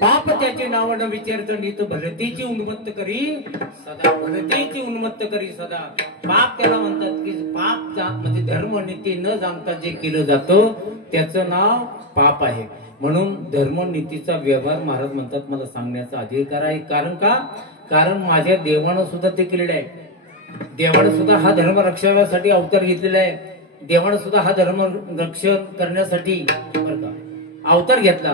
पाप त्याचे नाव न विचारत नीत भरतीची उन्मत्त करी सदा, भरतीची उन्मत्त करी सदा. पाप त्याला म्हणतात की पाप म्हणजे धर्म नीती न जाणता जे केलं जातं त्याचं नाव पाप आहे. म्हणून धर्म नीतीचा व्यवहार महाराज म्हणतात मला सांगण्याचा अधिकार आहे. कारण का? कारण माझ्या देवानं सुद्धा ते केलेलं आहे. देवानं सुद्धा हा धर्म रक्षणासाठी अवतार घेतलेला आहे. देवानं सुद्धा हा धर्म रक्षण करण्यासाठी बरं का अवतार घेतला.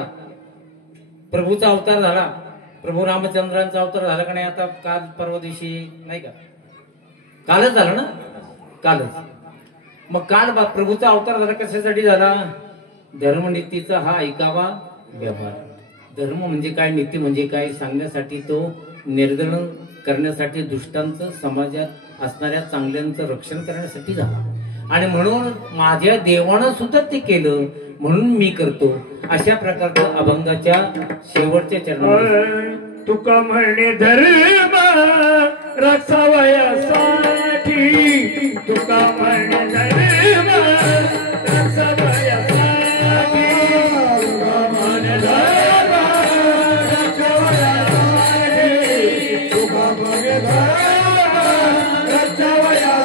प्रभूचा अवतार झाला, प्रभू रामचंद्रांचा अवतार झाला का नाही? आता काल परवा दिवशी नाही का, कालच झाला ना, कालच. मग काल प्रभूचा अवतार झाला कशासाठी झाला? धर्मनीतीचा हा ऐकावा व्यवहार. धर्म म्हणजे काय, नीती म्हणजे काय सांगण्यासाठी, तो निर्दलन करण्यासाठी, दुष्टांचं समाजात असणाऱ्या चांगल्यांचं रक्षण करण्यासाठी झाला. आणि म्हणून माझ्या देवानं सुद्धा ते केलं म्हणून मी करतो. अशा प्रकारचं अभंगाच्या शेवटच्या चरणात तुका म्हणे धर्म रक्षावयासाठी, तुका म्हणे धर्म रक्षावयासाठी, तुका म्हणे धर्म रक्षावयासाठी, तुका म्हणे धर्म रक्षावयासाठी.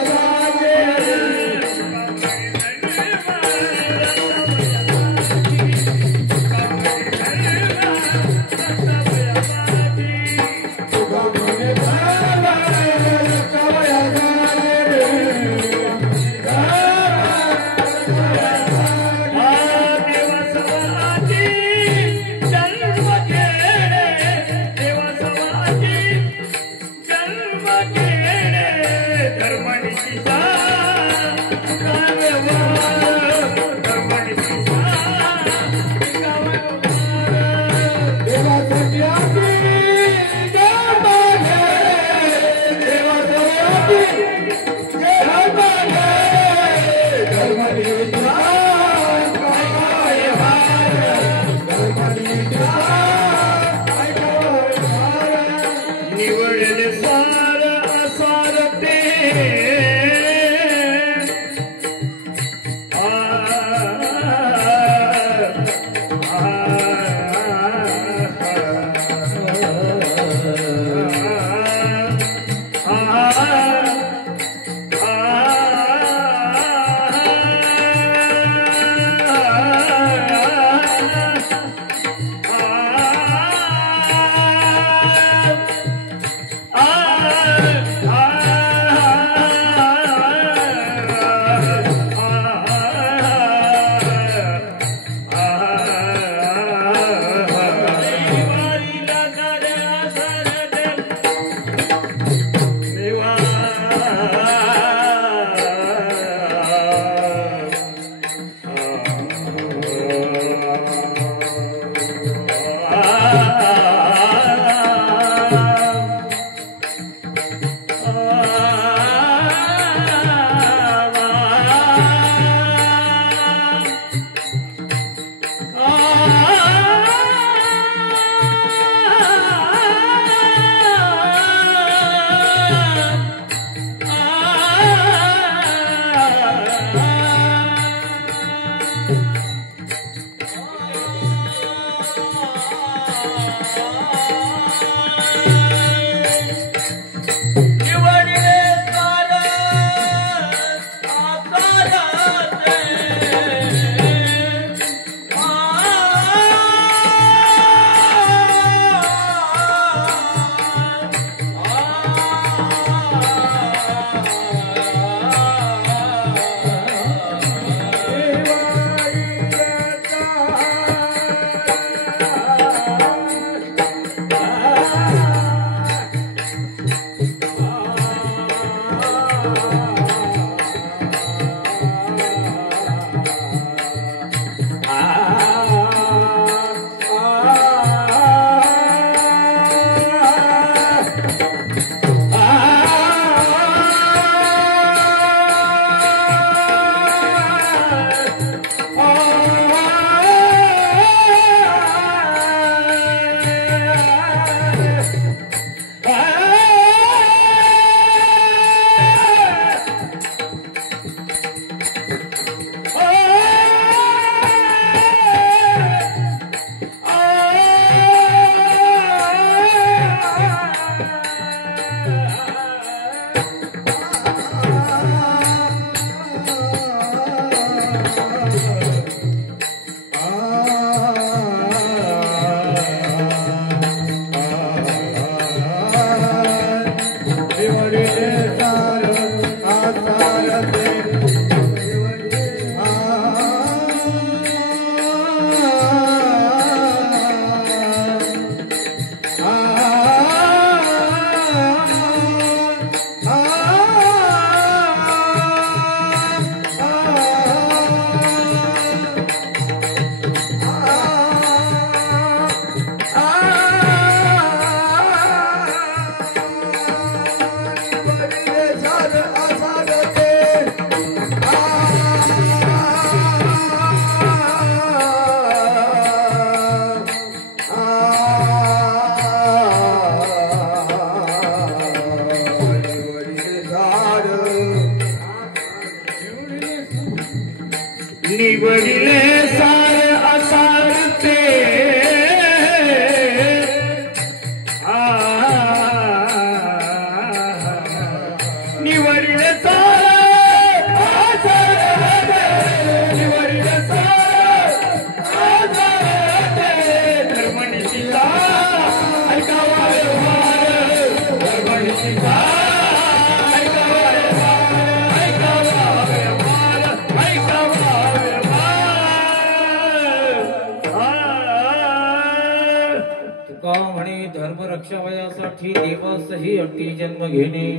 म्हणे धर्म रक्षावयासाठी देवासही अटी जन्म घेणे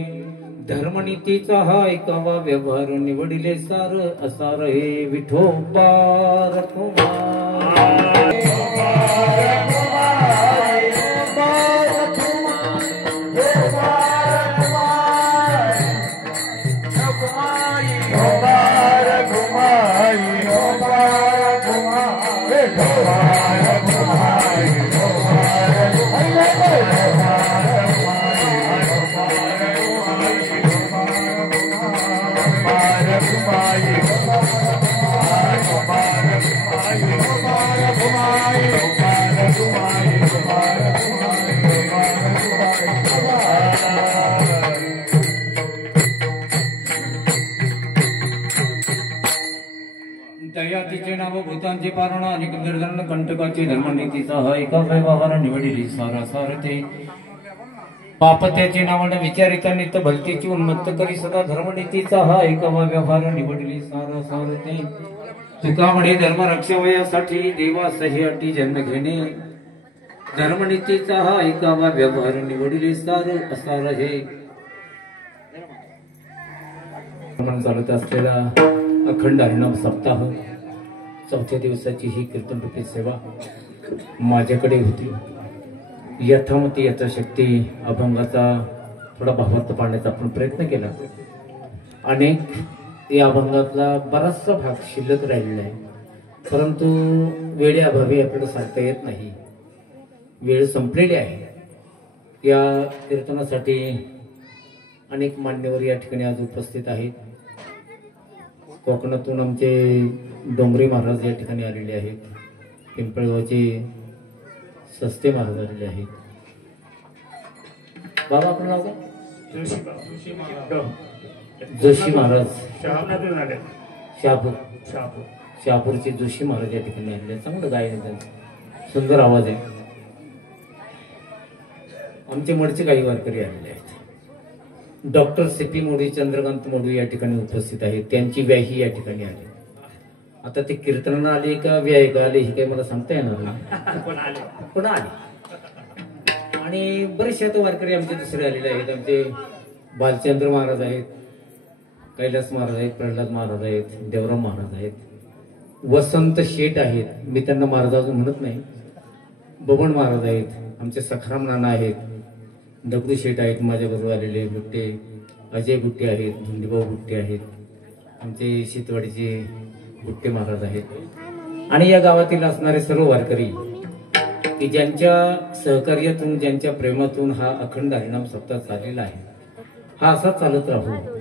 धर्मनीतीचा हा ऐकावा व्यवहार निवडिले सार असार हे विठोबार दयातीचे नाव भूतांचे पारण आणि निर्धन कंटकाची धर्मनीतीचा हा एका व्यवहार निवडली सारा सारथे पापत्याचे नावाने विचारिता नित्य भलतीची उन्मत्त करी सदा धर्मनीतीचा हा एका व्यवहार निवडली सारा सारथे तुका म्हणे धर्म रक्षावयासाठी देवासही अटी जन्म घेणे धर्मनीतीचा हा एका व्यवहार निवडली सार असार हे चालत असलेला अखंड हरिनाम सप्ताह चौथ्या दिवसाची ही कीर्तनरूपी सेवा माझ्याकडे होती यथामती यथाशक्ती अभंगाचा थोडा भावार्थ पाडण्याचा आपण प्रयत्न केला अनेक या अभंगातला बराचसा भाग शिल्लक राहिलेला आहे परंतु वेळेअभावी आपल्याला सांगता येत नाही वेळ संपलेली आहे या कीर्तनासाठी अनेक मान्यवर या ठिकाणी आज उपस्थित आहेत कोकणातून आमचे डोंगरे महाराज या ठिकाणी आलेले आहेत पिंपळगावचे सस्ते महाराज आलेले आहेत बाबा आपण नाव काय जोशी महाराज शहापूरचे जोशी महाराज या ठिकाणी आलेले आहेत चांगलं गायन आहे त्यांचं सुंदर आवाज आहे आमचे मडचे काही वारकरी आलेले आहेत डॉक्टर सीपी मोदी चंद्रकांत मोदी या ठिकाणी उपस्थित आहेत त्यांची व्याही या ठिकाणी आली आता ते कीर्तनाला आले का व्यायिका आले हे काही मला सांगता येणार नाही पण आले आणि बरेचसे आता वारकरी आमचे दुसरे आलेले आहेत आमचे बालचंद्र महाराज आहेत कैलास महाराज आहेत प्रल्हाद महाराज आहेत देवराम महाराज आहेत वसंत शेठ आहेत मी त्यांना महाराज अजून म्हणत नाही बबन महाराज आहेत आमचे सखाराम नाना आहेत दगडू शेठ आहेत माझ्याबरोबर आलेले बुट्टे अजय बुट्टे आहेत धुंडीभाऊ बुट्टे आहेत आमचे शीतवाडीचे बुट्टे महाराज आहेत आणि या गावातील असणारे सर्व वारकरी की ज्यांच्या सहकार्यातून ज्यांच्या प्रेमातून हा अखंड हरिनाम सप्ताह चाललेला आहे हा असा चालत राहू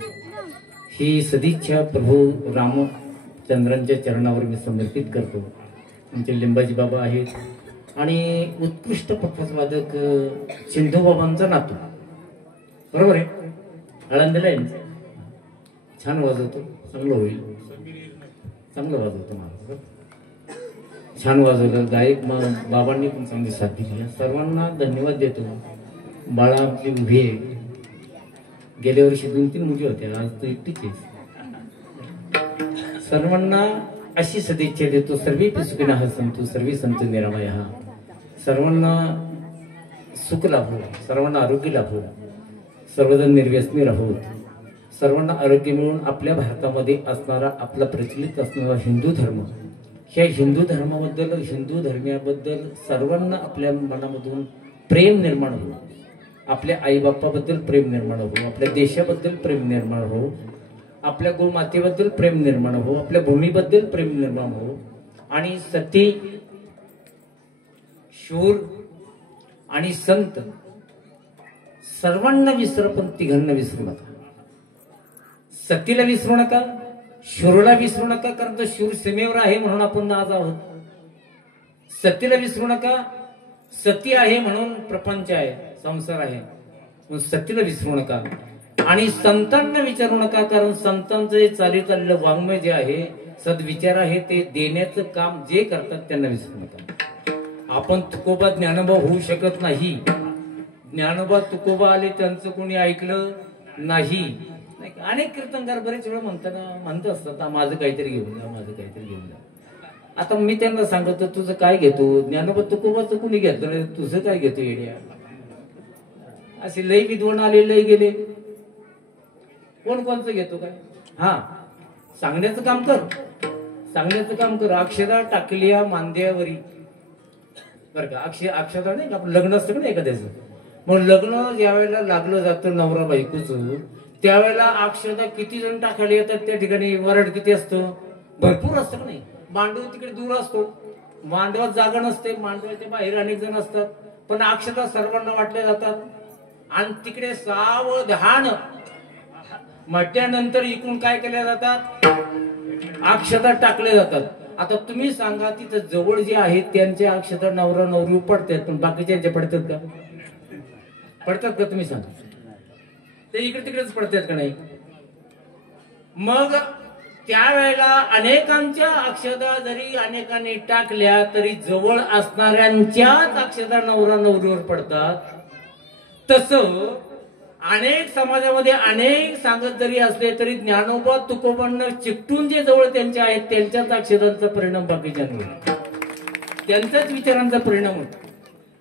ही सदिच्छा प्रभू रामचंद्रांच्या चरणावर मी समर्पित करतो आमचे लिंबाजी बाबा आहेत आणि उत्कृष्ट पथवादक सिंधू बाबांचा नातू बरोबर आहे आळंदीला आहे छान वाजवतो चांगलं होईल चांगलं वाजवतो मला छान वाजवलं गायक मग बाबांनी पण चांगली साथ दिली सर्वांना धन्यवाद देतो बाळा आमची उभी आहे गेल्या वर्षी 2-3 मुली होत्या आज तो एकटीच आहे सर्वांना अशी सदिच्छा देतो सर्वे सुखिनः सन्तु सर्वे सन्तु निरामयः सर्वांना सुख लाभो सर्वांना आरोग्य लाभो सर्वजण निर्व्यसनी राहू सर्वांना आरोग्य मिळून आपल्या भारतामध्ये असणारा आपला प्रचलित असणारा हिंदू धर्म ह्या हिंदू धर्माबद्दल हिंदू धर्मियाबद्दल सर्वांना आपल्या मनामधून प्रेम निर्माण हो आपल्या आईबापाबद्दल प्रेम निर्माण हो आपल्या देशाबद्दल प्रेम निर्माण हो आपल्या गोमातेबद्दल प्रेम निर्माण हो आपल्या भूमीबद्दल प्रेम निर्माण हो आणि सती शूर आणि संत सर्वांना विसर पण तिघांना विसरू नका सतीला विसरू नका शूरला विसरू नका कारण तो शूर सीमेवर आहे म्हणून आपण आज आहोत सतीला विसरू नका सती आहे म्हणून प्रपंच आहे संसार आहे सतीला विसरू नका आणि संतांना विचारू नका कारण संतांचं जे चाललेलं वाङ्मय जे आहे सद्विचार आहे ते देण्याचं काम जे करतात त्यांना विसरू नका आपण तुकोबा ज्ञानोबा होऊ शकत नाही ज्ञानोबा तुकोबा आले त्यांचं कोणी ऐकलं नाही अनेक कीर्तनकार बरेच वेळा म्हणत असतात माझं काहीतरी घेऊन जा माझं काहीतरी घेऊन जा आता मी त्यांना सांगतो तुझं काय घेतो, ज्ञानोबा तुकोबाचं कुणी घेतलं नाही, तुझं काय घेतो येड्या. असे लई विद्वान आले लई गेले, कोण कोणचं घेतो काय. हा, सांगण्याचं काम कर, सांगण्याचं काम कर. अक्षदा टाकल्या मांद्यावरी, बरं का. अक्षदा नाही का आपलं लग्न असतं का नाही एखाद्याचं, मग लग्न ज्या वेळेला लागलं जातं नवरा बायकोचं, त्यावेळेला अक्षदा किती जण टाकायला येतात त्या ठिकाणी, वरड किती असतं, भरपूर असतं का नाही. मांडव तिकडे दूर असतो, मांडवात जागा नसते, मांडवाच्या बाहेर अनेक जण असतात, पण अक्षता सर्वांना वाटल्या जातात. आणि तिकडे सावधान म्हटल्यानंतर इकडून काय केल्या जातात, अक्षता टाकल्या जातात. आता तुम्ही सांगा, तिथं जवळ जे आहेत त्यांच्या अक्षता नवरा नवरी पडतात, पण बाकीच्या पडतात का, पडतात का तुम्ही सांगा. ते इकडे तिकडेच पडतात का नाही. मग त्यावेळेला अनेकांच्या अक्षता जरी अनेकांनी टाकल्या तरी जवळ असणाऱ्यांच्याच अक्षता नवरा नवरीवर पडतात. तसं अनेक समाजामध्ये अनेक सांगत जरी असले तरी ज्ञानोबा तुकोबांना चिकटून जे जवळ त्यांचे आहेत त्यांच्याच अक्षतांचा परिणाम बाकीच्यांवर, त्यांच्याच विचारांचा परिणाम होतो.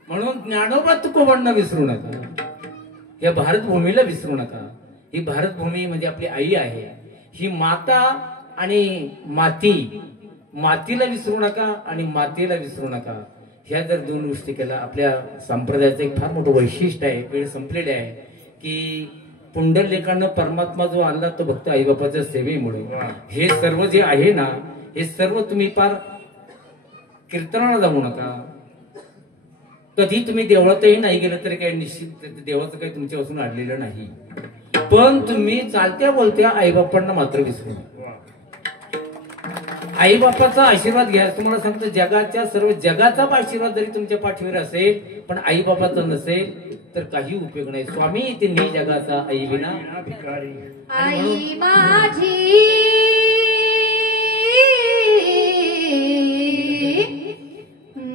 म्हणून ज्ञानोबा तुकोबांना विसरू नका, या भारतभूमीला विसरू नका. ही भारतभूमी म्हणजे आपली आई आहे, ही माता आणि मातीला विसरू नका आणि मातेला विसरू नका. ह्या जर दोन गोष्टी केल्या, आपल्या संप्रदायाचं एक फार मोठं वैशिष्ट्य आहे. वेळ संपलेले आहे की पुंडलेखानं परमात्मा जो आणला तो भक्त आईबापाच्या सेवेमुळे. हे सर्व जे आहे ना, हे सर्व तुम्ही पार कीर्तनाला जाऊ नका. कधी तुम्ही देवळातही नाही गेलं तरी काही निश्चित देवाचं काही तुमच्यापासून अडलेलं नाही, पण तुम्ही चालत्या बोलत्या आईबापांना मात्र विसरू नका. आईबापाचा आशीर्वाद घ्या. तुम्हाला सांगतो, जगाच्या सर्व जगाचा आशीर्वाद जरी तुमच्या पाठीवर असेल पण आईबापाचा नसेल तर काही उपयोग नाही. स्वामी तिन्ही जगाचा आई विना भिकारी. आई माझी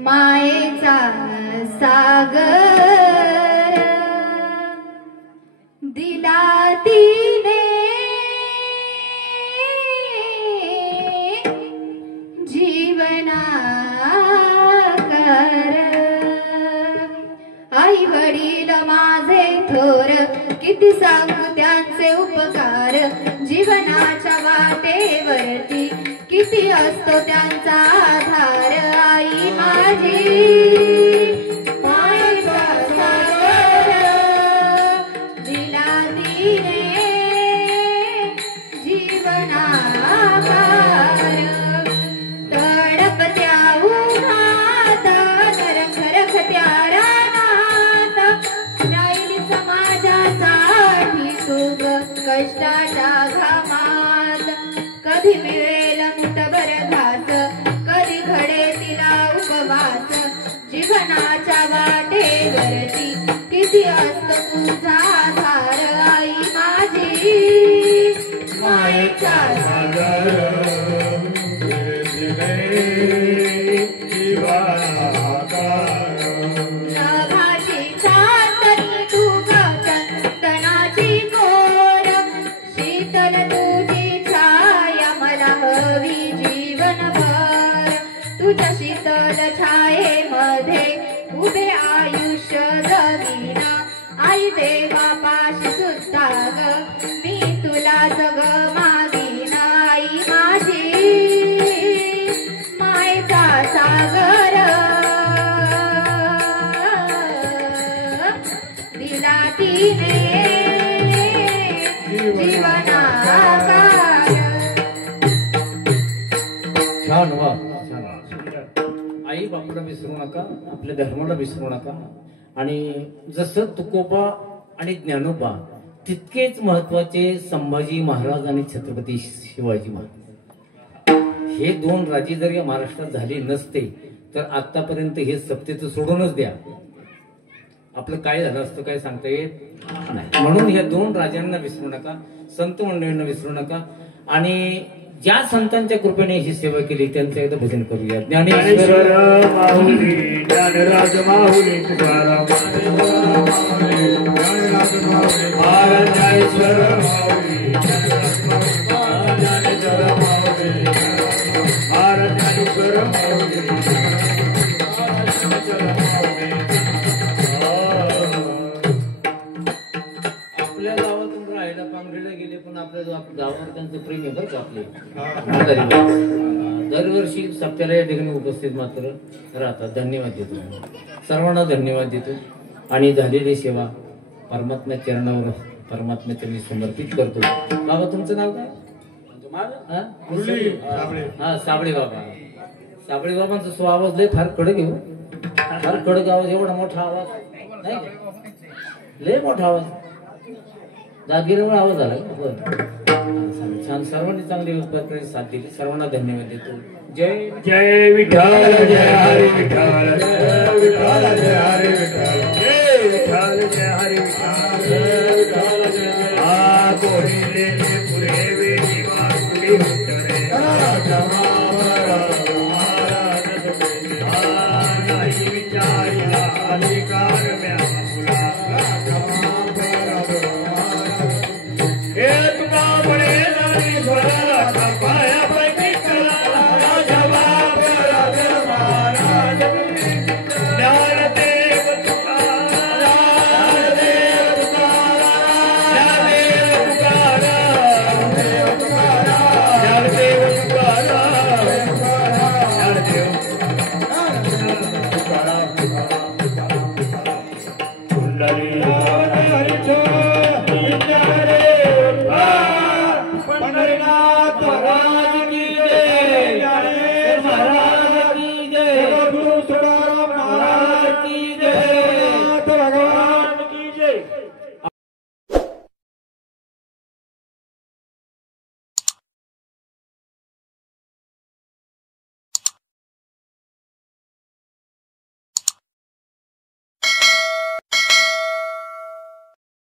मायेचा सागर दिला तिने जीवना कर. आई वडील माझे थोर किती सांगू त्यांचे उपकार. जीवनाच्या वाटेवरती किती असतो त्यांचा आधार. आई माझी मायेचा सागर दिला तिने जीवनाकार. तडपत्या उन्हात खरखत्या रानात राहिली समाजासाठी तू कष्टाच्या घामात. कधी मिळेल मुठभर घास, कधी घडे तिला उपवास. जीवनाच्या वाटेवरती किती असतो तुझा आधार. आई माझी मायेचा सागर नभाची चांदणी तू चंदनाची कोर. शीतल तुझी छाया मला हवी जीवनभर. तुझ्या शीतल छायेमध्ये उभे आयुष्य जगीना. आई देवापाशी सुद्धा ग मी तुला जग मागीना. आई माझी मायेचा सागर दिला तिने जीवनाकार. छान वा, आई बापाला विसरू नका, आपल्या धर्माला विसरू नका. आणि जसं तुकोबा आणि ज्ञानोबा तितकेच महत्वाचे संभाजी महाराज आणि छत्रपती शिवाजी महाराज. हे दोन राजे जर या महाराष्ट्रात झाले नसते तर आतापर्यंत हे सत्तेचं सोडूनच द्या, आपलं काय झालं असतं काय सांगता येत नाही. म्हणून या दोन राजांना विसरू नका, संत मंडळींना विसरू नका. आणि ज्या संतांच्या कृपेने ही सेवा केली त्यांचं एकदा भजन करूया. ज्ञानेश्वर माऊली ज्ञानराज माऊली तुकाराम महाराज ज्ञानेश्वर माऊली ज्ञानेश्वर माऊली महाराज ज्ञानेश्वर गावावर त्यांचं प्रेम आहे बरं का आपले. दरवर्षी सप्त्याला या ठिकाणी उपस्थित मात्र राहतात. धन्यवाद देतो, सर्वांना धन्यवाद देतो. आणि झालेली सेवा परमात्मा चरणावर परमात्म्याच्या मी समर्पित करतो. बाबा तुमचं नाव काय? हा? हा साबळे बाबा. साबळे बाबांचा आवाज लय फार कडक आहे, फार कडक आवाज, एवढा मोठा आवाज नाही, लय मोठा आवाज, दागिरीमुळे आवाज झाला. छान, सर्वांनी चांगली प्रकारे साथ दिली. सर्वांना धन्यवाद देतो. जय जय विठ्ठल, जय हरी विठ्ठल, जय विठ्ठल, जय हरी विठ्ठल, जय विठ्ठल, जय हरी विठ्ठल, जय विठ्ठल, जय हरी. कोणीले पुरे वेदी वासुली उत्तरे नाही विचारिला अधिकार